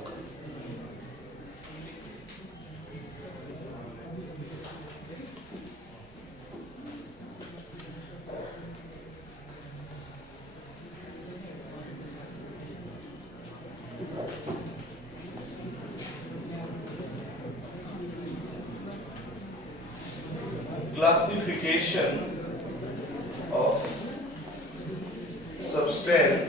classification of substance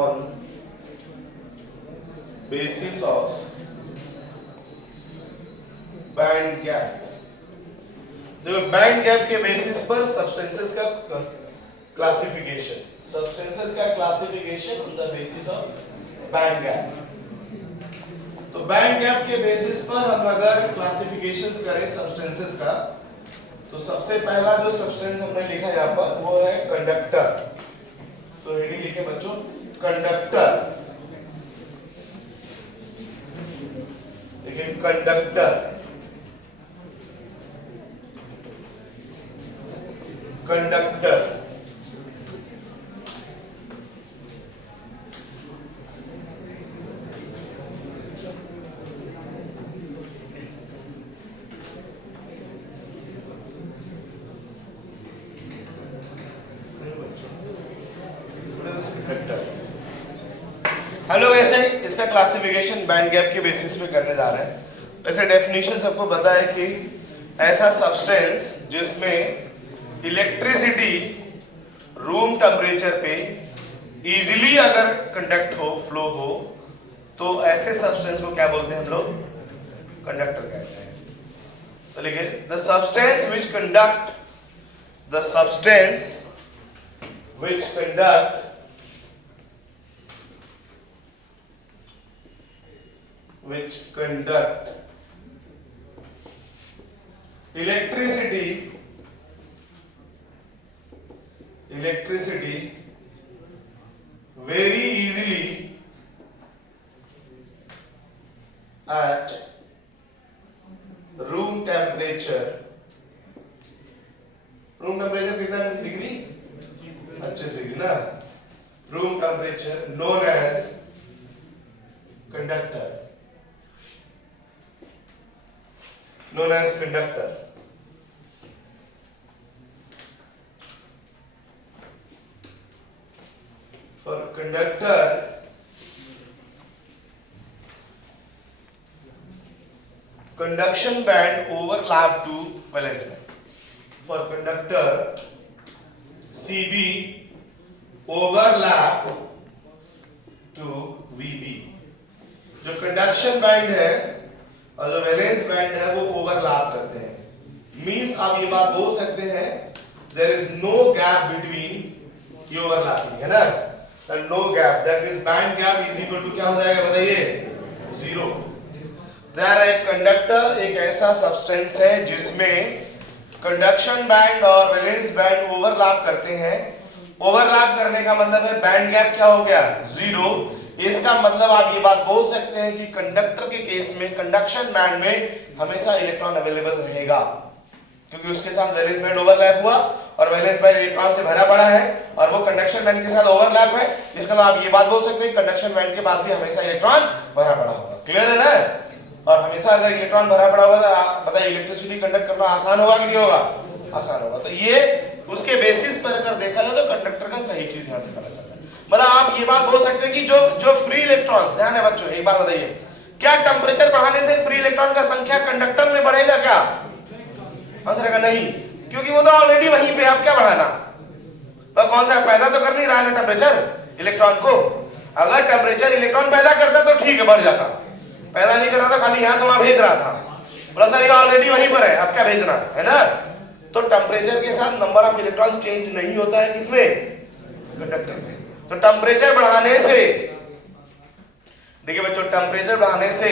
on basis of band gap. देखो बैंड गैप के बेसिस पर सब्सटेंसेस का क्लासिफिकेशन, सब्सटेंसेस का classification on the basis of band gap. तो बैंड गैप के बेसिस पर हम अगर क्लासिफिकेशंस करें सब्सटेंसेस का, तो सबसे पहला जो सब्सटेंस हमने लिखा यहाँ पर वो है कंडक्टर। तो हेडिंग लिखे बच्चों, कंडक्टर। देखिए कंडक्टर, कंडक्टर हम लोग ऐसे इसका क्लासिफिकेशन बैंड गैप के बेसिस पे करने जा रहे हैं। वैसे डेफिनेशन सबको पता है कि ऐसा सब्सटेंस जिसमें इलेक्ट्रिसिटी रूम टेम्परेचर पे इजीली अगर कंडक्ट हो, फ्लो हो, तो ऐसे सब्सटेंस को क्या बोलते हैं हम लोग? कंडक्टर कहते हैं। तो लिखिए the substance which conduct, the substance which conduct electricity very easily at room temperature। Room temperature कितना डिग्री? 25 डिग्री ना। Room temperature known as conductor, known as conductor। For conductor, conduction band overlap to valence band। For conductor, CB overlap to VB। जो conduction band है और जो valence band है वो overlap करते हैं। मींस आप ये बात बोल सकते हैं there is no gap between, ये ओवरलैपिंग है ना, no gap, that means band gap is equal to क्या हो जाएगा बताइए? 0। देयर एक कंडक्टर एक ऐसा सब्सटेंस है जिसमें कंडक्शन बैंड और वैलेंस बैंड ओवरलैप करते हैं। ओवरलैप करने का मतलब है बैंड गैप क्या हो गया? 0। इसका मतलब आप ये बात बोल सकते हैं कि कंडक्टर के केस में कंडक्शन बैंड में हमेशा इलेक्ट्रॉन अवेलेबल रहेगा, क्योंकि उसके साथ वैलेंस बैंड ओवरलैप हुआ और वैलेंस बैंड इलेक्ट्रॉन से भरा पड़ा है और वो कंडक्शन बैंड के साथ ओवरलैप है। इसका मतलब आप ये बात बोल सकते हैं कंडक्शन बैंड के पास भी हमेशा इलेक्ट्रॉन भरा पड़ा होगा। क्लियर है ना? और हमेशा अगर इलेक्ट्रॉन भरा पड़ा होगा तो बताइए इलेक्ट्रिसिटी कंडक्ट करना आसान होगा कि नहीं होगा? आसान होगा। तो ये उसके बेसिस पर अगर देखा जाए तो कंडक्टर का सही चीज यहां से पता चलता है। मतलब आप ये बात बोल सकते हैं कि जो फ्री इलेक्ट्रॉन्स, ध्यान है बच्चों एक बात बताइए, क्या टेम्परेचर बढ़ाने से फ्री इलेक्ट्रॉन का संख्या कंडक्टर में बढ़ेगा क्या? आंसर है नहीं, क्योंकि वो तो ऑलरेडी वहीं पे, आप क्या बढ़ाना? तो कौन सा पैदा तो कर नहीं रहा है टेम्परेचर इलेक्ट्रॉन को। अगर टेम्परेचर इलेक्ट्रॉन पैदा करता तो ठीक है, बढ़ जाता। पैदा नहीं कर रहा था, खाली यहां से वहां भेज रहा था। बोला सर ये ऑलरेडी वहीं पर है, अब क्या भेजना है ना? तो टेम्परेचर के साथ नंबर ऑफ इलेक्ट्रॉन चेंज नहीं होता है किसमें? कंडक्टर में। तो टेम्परेचर बढ़ाने से, देखिए बच्चों, टेम्परेचर बढ़ाने से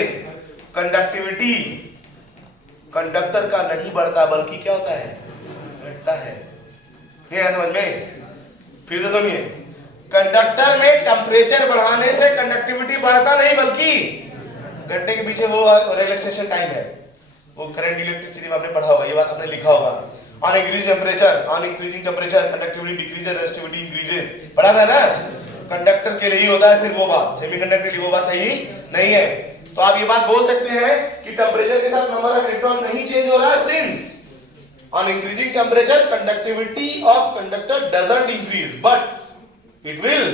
कंडक्टिविटी कंडक्टर का नहीं बढ़ता बल्कि क्या होता है, घटता है। नहीं है समझ में? फिर से सुनिए, कंडक्टर में टेम्परेचर बढ़ाने से कंडक्टिविटी बढ़ता नहीं बल्कि घटने के पीछे वो रिलैक्सेशन टाइम है, वो करंट इलेक्ट्रिसिटी में आपने पढ़ा होगा, ये बात आपने लिखा होगा। On increasing temperature conductivity decreases, resistivity increases, पढ़ा था ना? कंडक्टर के लिए ही होता है सिर्फ वो बात, सेमीकंडक्टर के लिए वो बात सही नहीं है। तो आप ये बात बोल सकते हैं कि टेम्परेचर के साथ नंबर ऑफ इलेक्ट्रॉन नहीं चेंज हो रहा है, since on increasing temperature conductivity of conductor doesn't increase but it will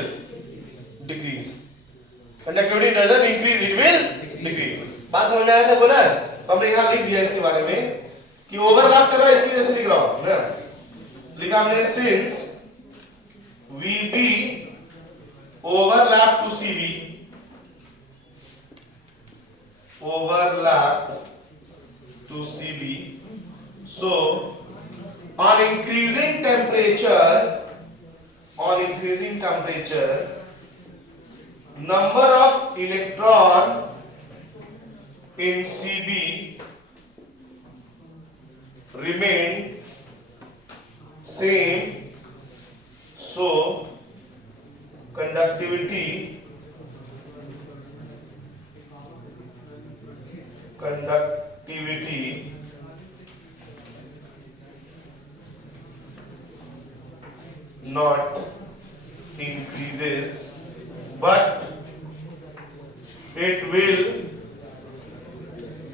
decrease. Conductivity doesn't increase, it will decrease. बात समझ में आया सबको ना? तो हमने यहाँ लिख दिया इसके बारे में कि ओवरलैप कर रहा है, इसकी वजह से लिख रहा हूं ना, लिखा हमने since VB overlap to CV, overlap to CV. So, on increasing temperature, number of electron in CB remain same. So, conductivity not increases but it will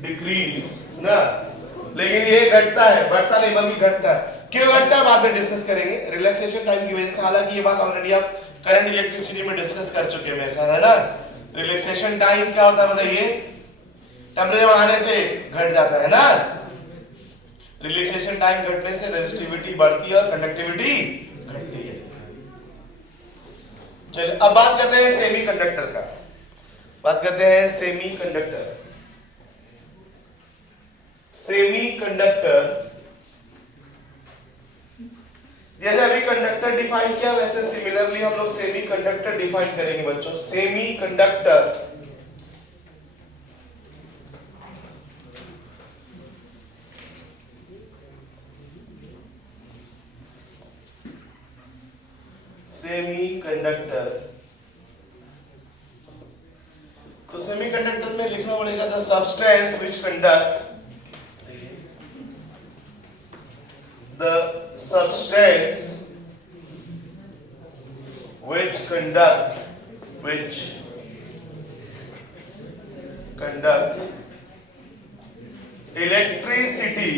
decrease ना, लेकिन ये घटता है, बढ़ता नहीं बल्कि घटता है। क्यों घटता है बाद में डिस्कस करेंगे, रिलैक्सेशन टाइम की वजह से। हालांकि ये बात ऑलरेडी आप करंट इलेक्ट्रिसिटी में डिस्कस कर चुके हैं मेरे साथ, है ना? रिलैक्सेशन टाइम क्या होता है बताइए? टेम्परेचर बढ़ाने से घट जाता है ना, रिलैक्सेशन टाइम घटने से रेजिस्टिविटी बढ़ती है और कंडक्टिविटी घटती है। चलिए अब बात करते हैं सेमीकंडक्टर का, बात करते हैं सेमीकंडक्टर। सेमीकंडक्टर जैसे अभी कंडक्टर डिफाइन किया वैसे सिमिलरली हम लोग सेमीकंडक्टर डिफाइन करेंगे बच्चों। सेमीकंडक्टर तो सेमीकंडक्टर में लिखना पड़ेगा the substance which conduct, the substance which conduct electricity,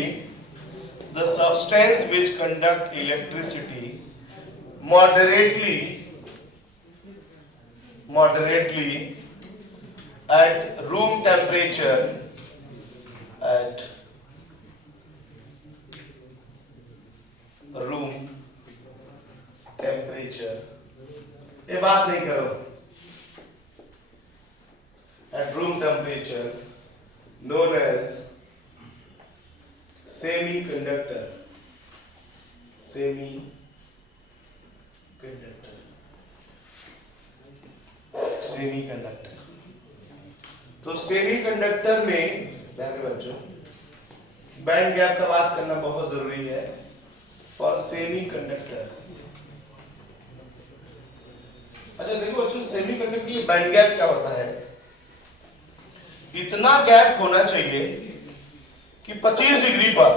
the substance which conduct electricity moderately at room temperature, at room temperature, ये बात नहीं करो, at room temperature known as semiconductor. Semiconductor तो सेमीकंडक्टर में ध्यान बच्चों बैंड गैप का बात करना बहुत जरूरी है फॉर सेमीकंडक्टर। अच्छा देखो बच्चों, सेमीकंडक्टर के लिए बैंड गैप क्या होता है? इतना गैप होना चाहिए कि 25 डिग्री पर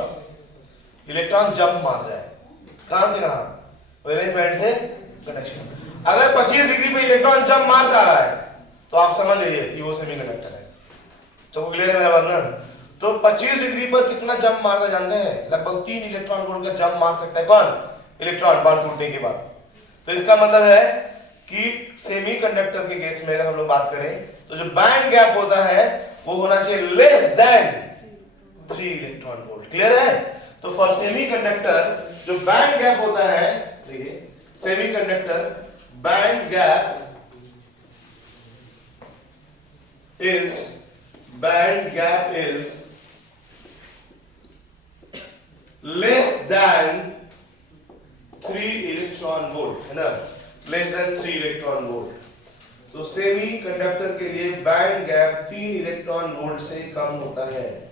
इलेक्ट्रॉन जंप मार जाए। कहां से कहां? वैलेंस बैंड से कनेक्शन। अगर 25 डिग्री पर इलेक्ट्रॉन जंप मार जा रहा है तो आप समझ जाइए कि वो सेमीकंडक्टर है। तो क्लियर है मेरा बात ना? तो 25 डिग्री पर कितना जंप मारना जानते हैं? लगभग 3 इलेक्ट्रॉन वोल्ट का जंप मार सकता है। कौन? इलेक्ट्रॉन बॉन्ड टूटने के बाद। तो इसका मतलब है कि सेमीकंडक्टर के केस में अगर हम लोग बात करें तो जो बैंड गैप होता है वो होना चाहिए less than 3 electron volt. Clear है? तो फॉर सेमीकंडक्टर जो बैंड गैप होता है, देखिए semiconductor band gap is less than 3 electron volt, है ना? Less than 3 electron volt. तो सेमी कंडक्टर के लिए बैंड गैप 3 इलेक्ट्रॉन वोल्ट से कम होता है।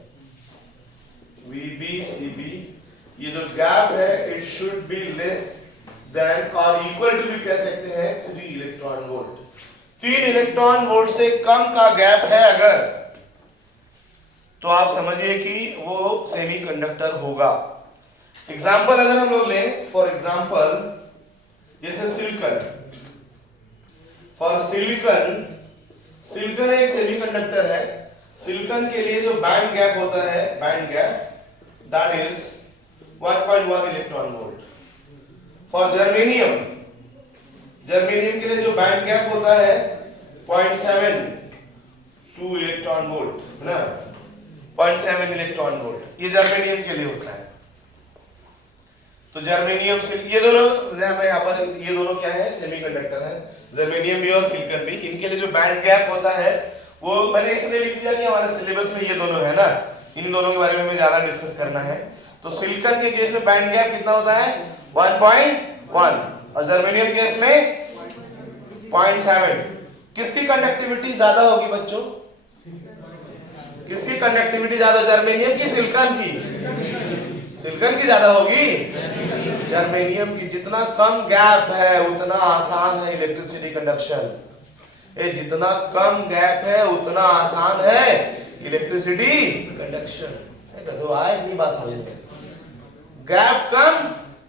VBCB, ये जो गैप है it should be less than और इक्वल टू भी कह सकते हैं 3 इलेक्ट्रॉन वोल्ट। 3 इलेक्ट्रॉन वोल्ट से कम का गैप है अगर, तो आप समझिए कि वो सेमीकंडक्टर होगा। एग्जाम्पल अगर हम लोग लें, फॉर एग्जाम्पल जैसे सिलिकॉन, फॉर सिलिकॉन, सिलिकॉन एक सेमीकंडक्टर है। सिलिकॉन के लिए जो बैंड गैप होता है, band gap that is 1.1 electron volt. For germanium, germanium के लिए जो बैंड गैप होता है 0.72 इलेक्ट्रॉन वोल्ट, है ना, 0.7 इलेक्ट्रॉन वोल्ट, ये जर्मेनियम के लिए होता है। तो जर्मेनियम से ये दोनों यहाँ पर, ये दोनों क्या है, सेमीकंडक्टर है, जर्मेनियम भी और सिलिकॉन भी। इनके लिए जो बैंड गैप होता है वो मैंने इसलिए लिख दिया कि हमारे सिलेबस में ये दोनों है ना, इन दोनों के बारे में हमें ज्यादा डिस्कस करना है। तो सिलिकॉन के केस में बैंड गैप कितना होता है 1.1 और जर्मेनियम केस में 0.7। किसकी कंडक्टिविटी ज्यादा होगी बच्चों? किसकी कंडक्टिविटी ज्यादा, जर्मेनियम की सिलिकॉन की? सिलिकॉन की ज्यादा होगी, जर्मेनियम की। जितना कम गैप है उतना आसान है इलेक्ट्रिसिटी कंडक्शन। ये जितना कम गैप है उतना आसान है इलेक्ट्रिसिटी कंडक्शन। तो आए नहीं बात समझ में, गैप कम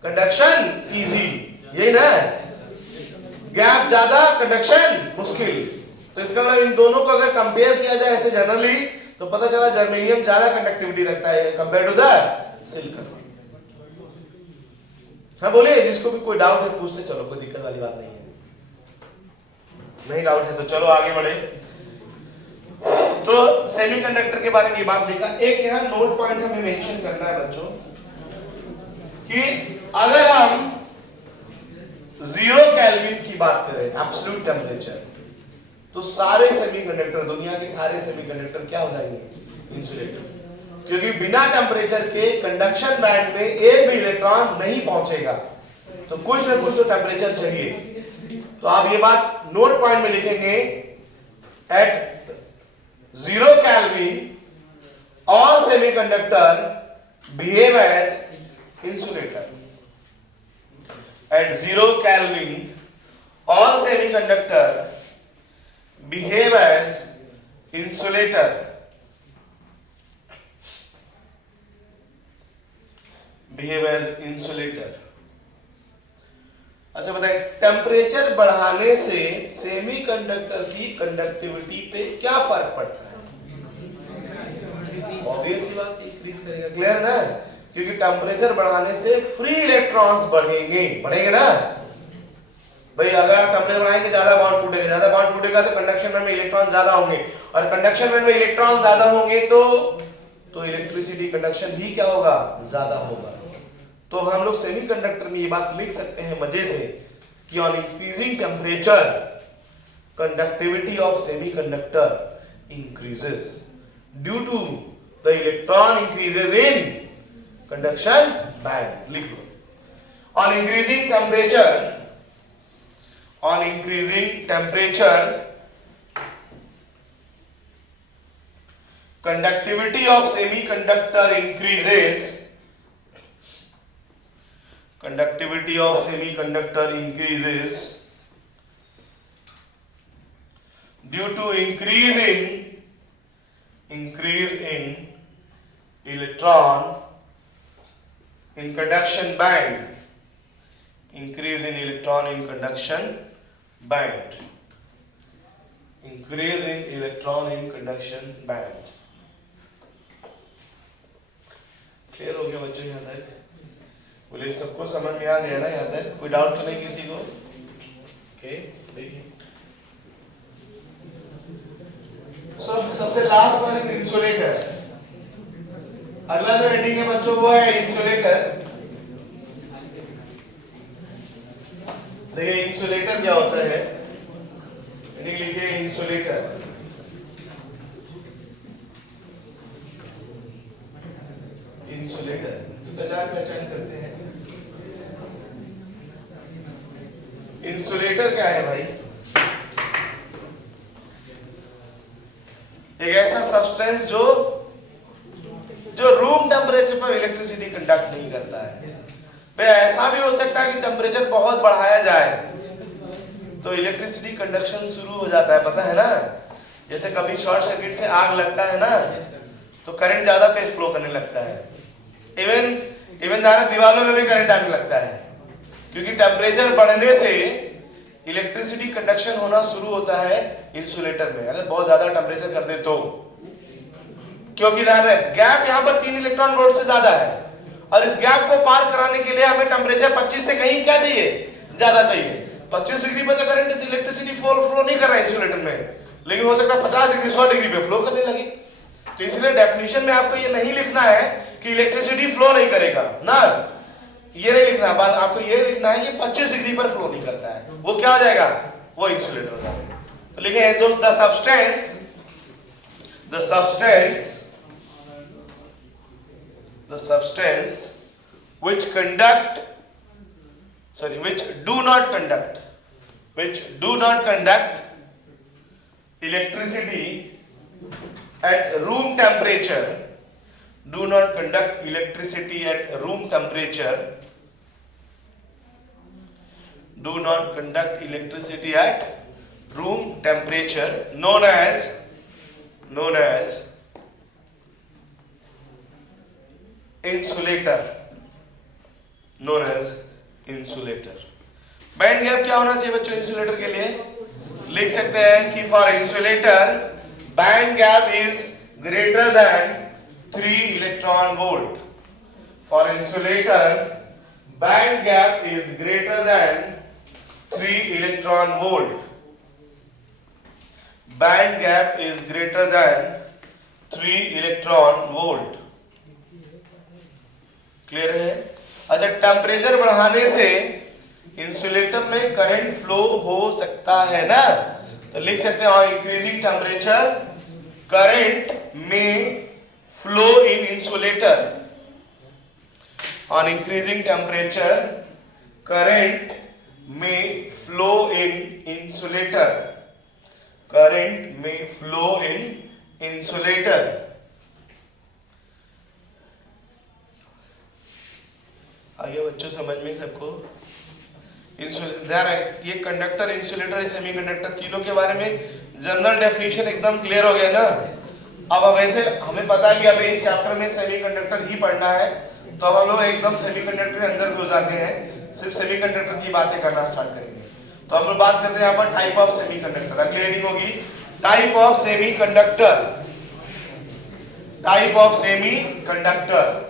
कंडक्शन इजी, यही ना, गैप ज्यादा कंडक्शन मुश्किल। तो इसका मतलब इन दोनों को अगर कंपेयर किया जाए ऐसे जनरली तो पता चला जर्मेनियम ज्यादा कंडक्टिविटी रखता है कंपेयर टू द सिलिकॉन। हाँ बोलिए, जिसको भी कोई डाउट है पूछते चलो, कोई दिक्कत वाली बात नहीं है। नहीं डाउट है तो चलो आगे बढ़े। तो सेमीकंडक्टर के बारे में ये बात देखा। एक यहाँ नोट पॉइंट हमें मेंशन करना है बच्चों कि अगर हम 0 केल्विन की बात करें, एब्सोल्यूट टेम्परेचर, तो सारे सेमीकंडक्टर, दुनिया के सारे सेमीकंडक्टर क्या हो जाएंगे, इंसुलेटर। क्योंकि बिना टेम्परेचर के कंडक्शन बैंड में एक भी इलेक्ट्रॉन नहीं पहुंचेगा, तो कुछ ना कुछ तो टेम्परेचर चाहिए। तो आप ये बात नोट पॉइंट में लिखेंगे, at 0 kelvin all semiconductor behave as insulator. At 0 kelvin all semiconductor behave as insulator. Behave as insulator. अच्छा बताइए, टेम्परेचर बढ़ाने से सेमीकंडक्टर की कंडक्टिविटी पे क्या फर्क पड़ता है? ऑब्वियस ही बात, इंक्रीज करेगा, क्लियर ना, क्योंकि टेम्परेचर बढ़ाने से फ्री इलेक्ट्रॉन्स बढ़ेंगे, बढ़ेंगे ना भाई। अगर आप टेम्परेचर बढ़ाएंगे ज्यादा बॉन्ड टूटेगा, ज्यादा बॉन्ड टूटेगा तो कंडक्शन बैंड में इलेक्ट्रॉन ज्यादा होंगे, और कंडक्शन बैंड में इलेक्ट्रॉन ज्यादा होंगे तो इलेक्ट्रिसिटी कंडक्शन भी क्या होगा, ज्यादा होगा। तो हम लोग सेमीकंडक्टर में ये बात लिख सकते हैं मजे से कि on increasing temperature conductivity of semiconductor increases due to the electron increases in conduction band. लिख लो, on increasing temperature, on increasing temperature conductivity of semiconductor increases, conductivity of semiconductor increases due to increase in electron in conduction band, increase in electron in conduction band, increase in electron in conduction band। Clear हो गया बच्चों यहाँ तक? बोले सबको समझ में आ गया ना यहाँ तक? कोई डाउट तो नहीं किसी को? ओके, देखिए सबसे लास्ट वन इज इंसुलेटर। अगला जो हेडिंग है बच्चों वो है इंसुलेटर। देखिए इंसुलेटर क्या होता है, लिखिए इंसुलेटर। इंसुलेटर इसका पहचान करते हैं। इंसुलेटर क्या है भाई? सब्सटेंस जो रूम टेम्परेचर पर इलेक्ट्रिसिटी कंडक्ट नहीं करता है। भाई ऐसा भी हो सकता है कि टेम्परेचर बहुत बढ़ाया जाए तो इलेक्ट्रिसिटी कंडक्शन शुरू हो जाता है, पता है ना। जैसे कभी शॉर्ट सर्किट से आग लगता है ना तो करंट ज्यादा तेज फ्लो करने लगता है। इवन दीवारों में भी करंट आने लगता है, क्योंकि टेम्परेचर बढ़ने से इलेक्ट्रिसिटी कंडक्शन होना शुरू होता है इंसुलेटर में, अगर बहुत ज्यादा टेम्परेचर कर दे तो। क्योंकि गैप यहाँ पर 3 इलेक्ट्रॉन वोल्ट से ज्यादा है और इस गैप को पार कराने के लिए हमें टेम्परेचर 25 से कहीं क्या चाहिए, ज्यादा चाहिए। 25 डिग्री पे तो करंट इलेक्ट्रिसिटी फ्लो नहीं कर रहा है इंसुलेटर में, लेकिन हो सकता है 50 डिग्री 100 डिग्री पे फ्लो करने लगे। तो इसलिए डेफिनेशन में आपको ये नहीं लिखना है कि इलेक्ट्रिसिटी फ्लो नहीं करेगा ना, ये नहीं लिखना है, आपको ये लिखना है कि 25 डिग्री पर फ्लो नहीं करता है, वो क्या हो जाएगा, वो इंसुलेटर हो जाएगा। तो लिखे दोस्त the substance which do not conduct electricity at room temperature, do not conduct electricity at room temperature, do not conduct electricity at room temperature, known as insulator, band gap क्या होना चाहिए बच्चों इंसुलेटर के लिए? लिख सकते हैं कि for insulator band gap is greater than 3 electron volt. For insulator band gap is greater than 3 electron volt. Band gap is greater than 3 electron volt. Clear है? अच्छा, टेम्परेचर बढ़ाने से इंसुलेटर में करंट फ्लो हो सकता है ना, तो लिख सकते हैं ऑन इंक्रीजिंग टेम्परेचर करंट में flow in insulator. On increasing temperature current में फ्लो इन इंसुलेटर, करंट में फ्लो इन इंसुलेटर। आगे बच्चों समझ में सबको? ये कंडक्टर, इंसुलेटर, सेमीकंडक्टर तीनों के बारे में जनरल डेफिनेशन एकदम क्लियर हो गया ना। अब वैसे हमें पता है कि अब इस चैप्टर में सेमीकंडक्टर ही पढ़ना है, तो अब हम लोग एकदम सेमीकंडक्टर के अंदर घुस जाते हैं, सिर्फ सेमीकंडक्टर की बातें करना स्टार्ट करेंगे। तो हम लोग बात करते हैं यहाँ पर टाइप ऑफ सेमीकंडक्टर। अगली हेडिंग होगी type of semiconductor. Type of semiconductor.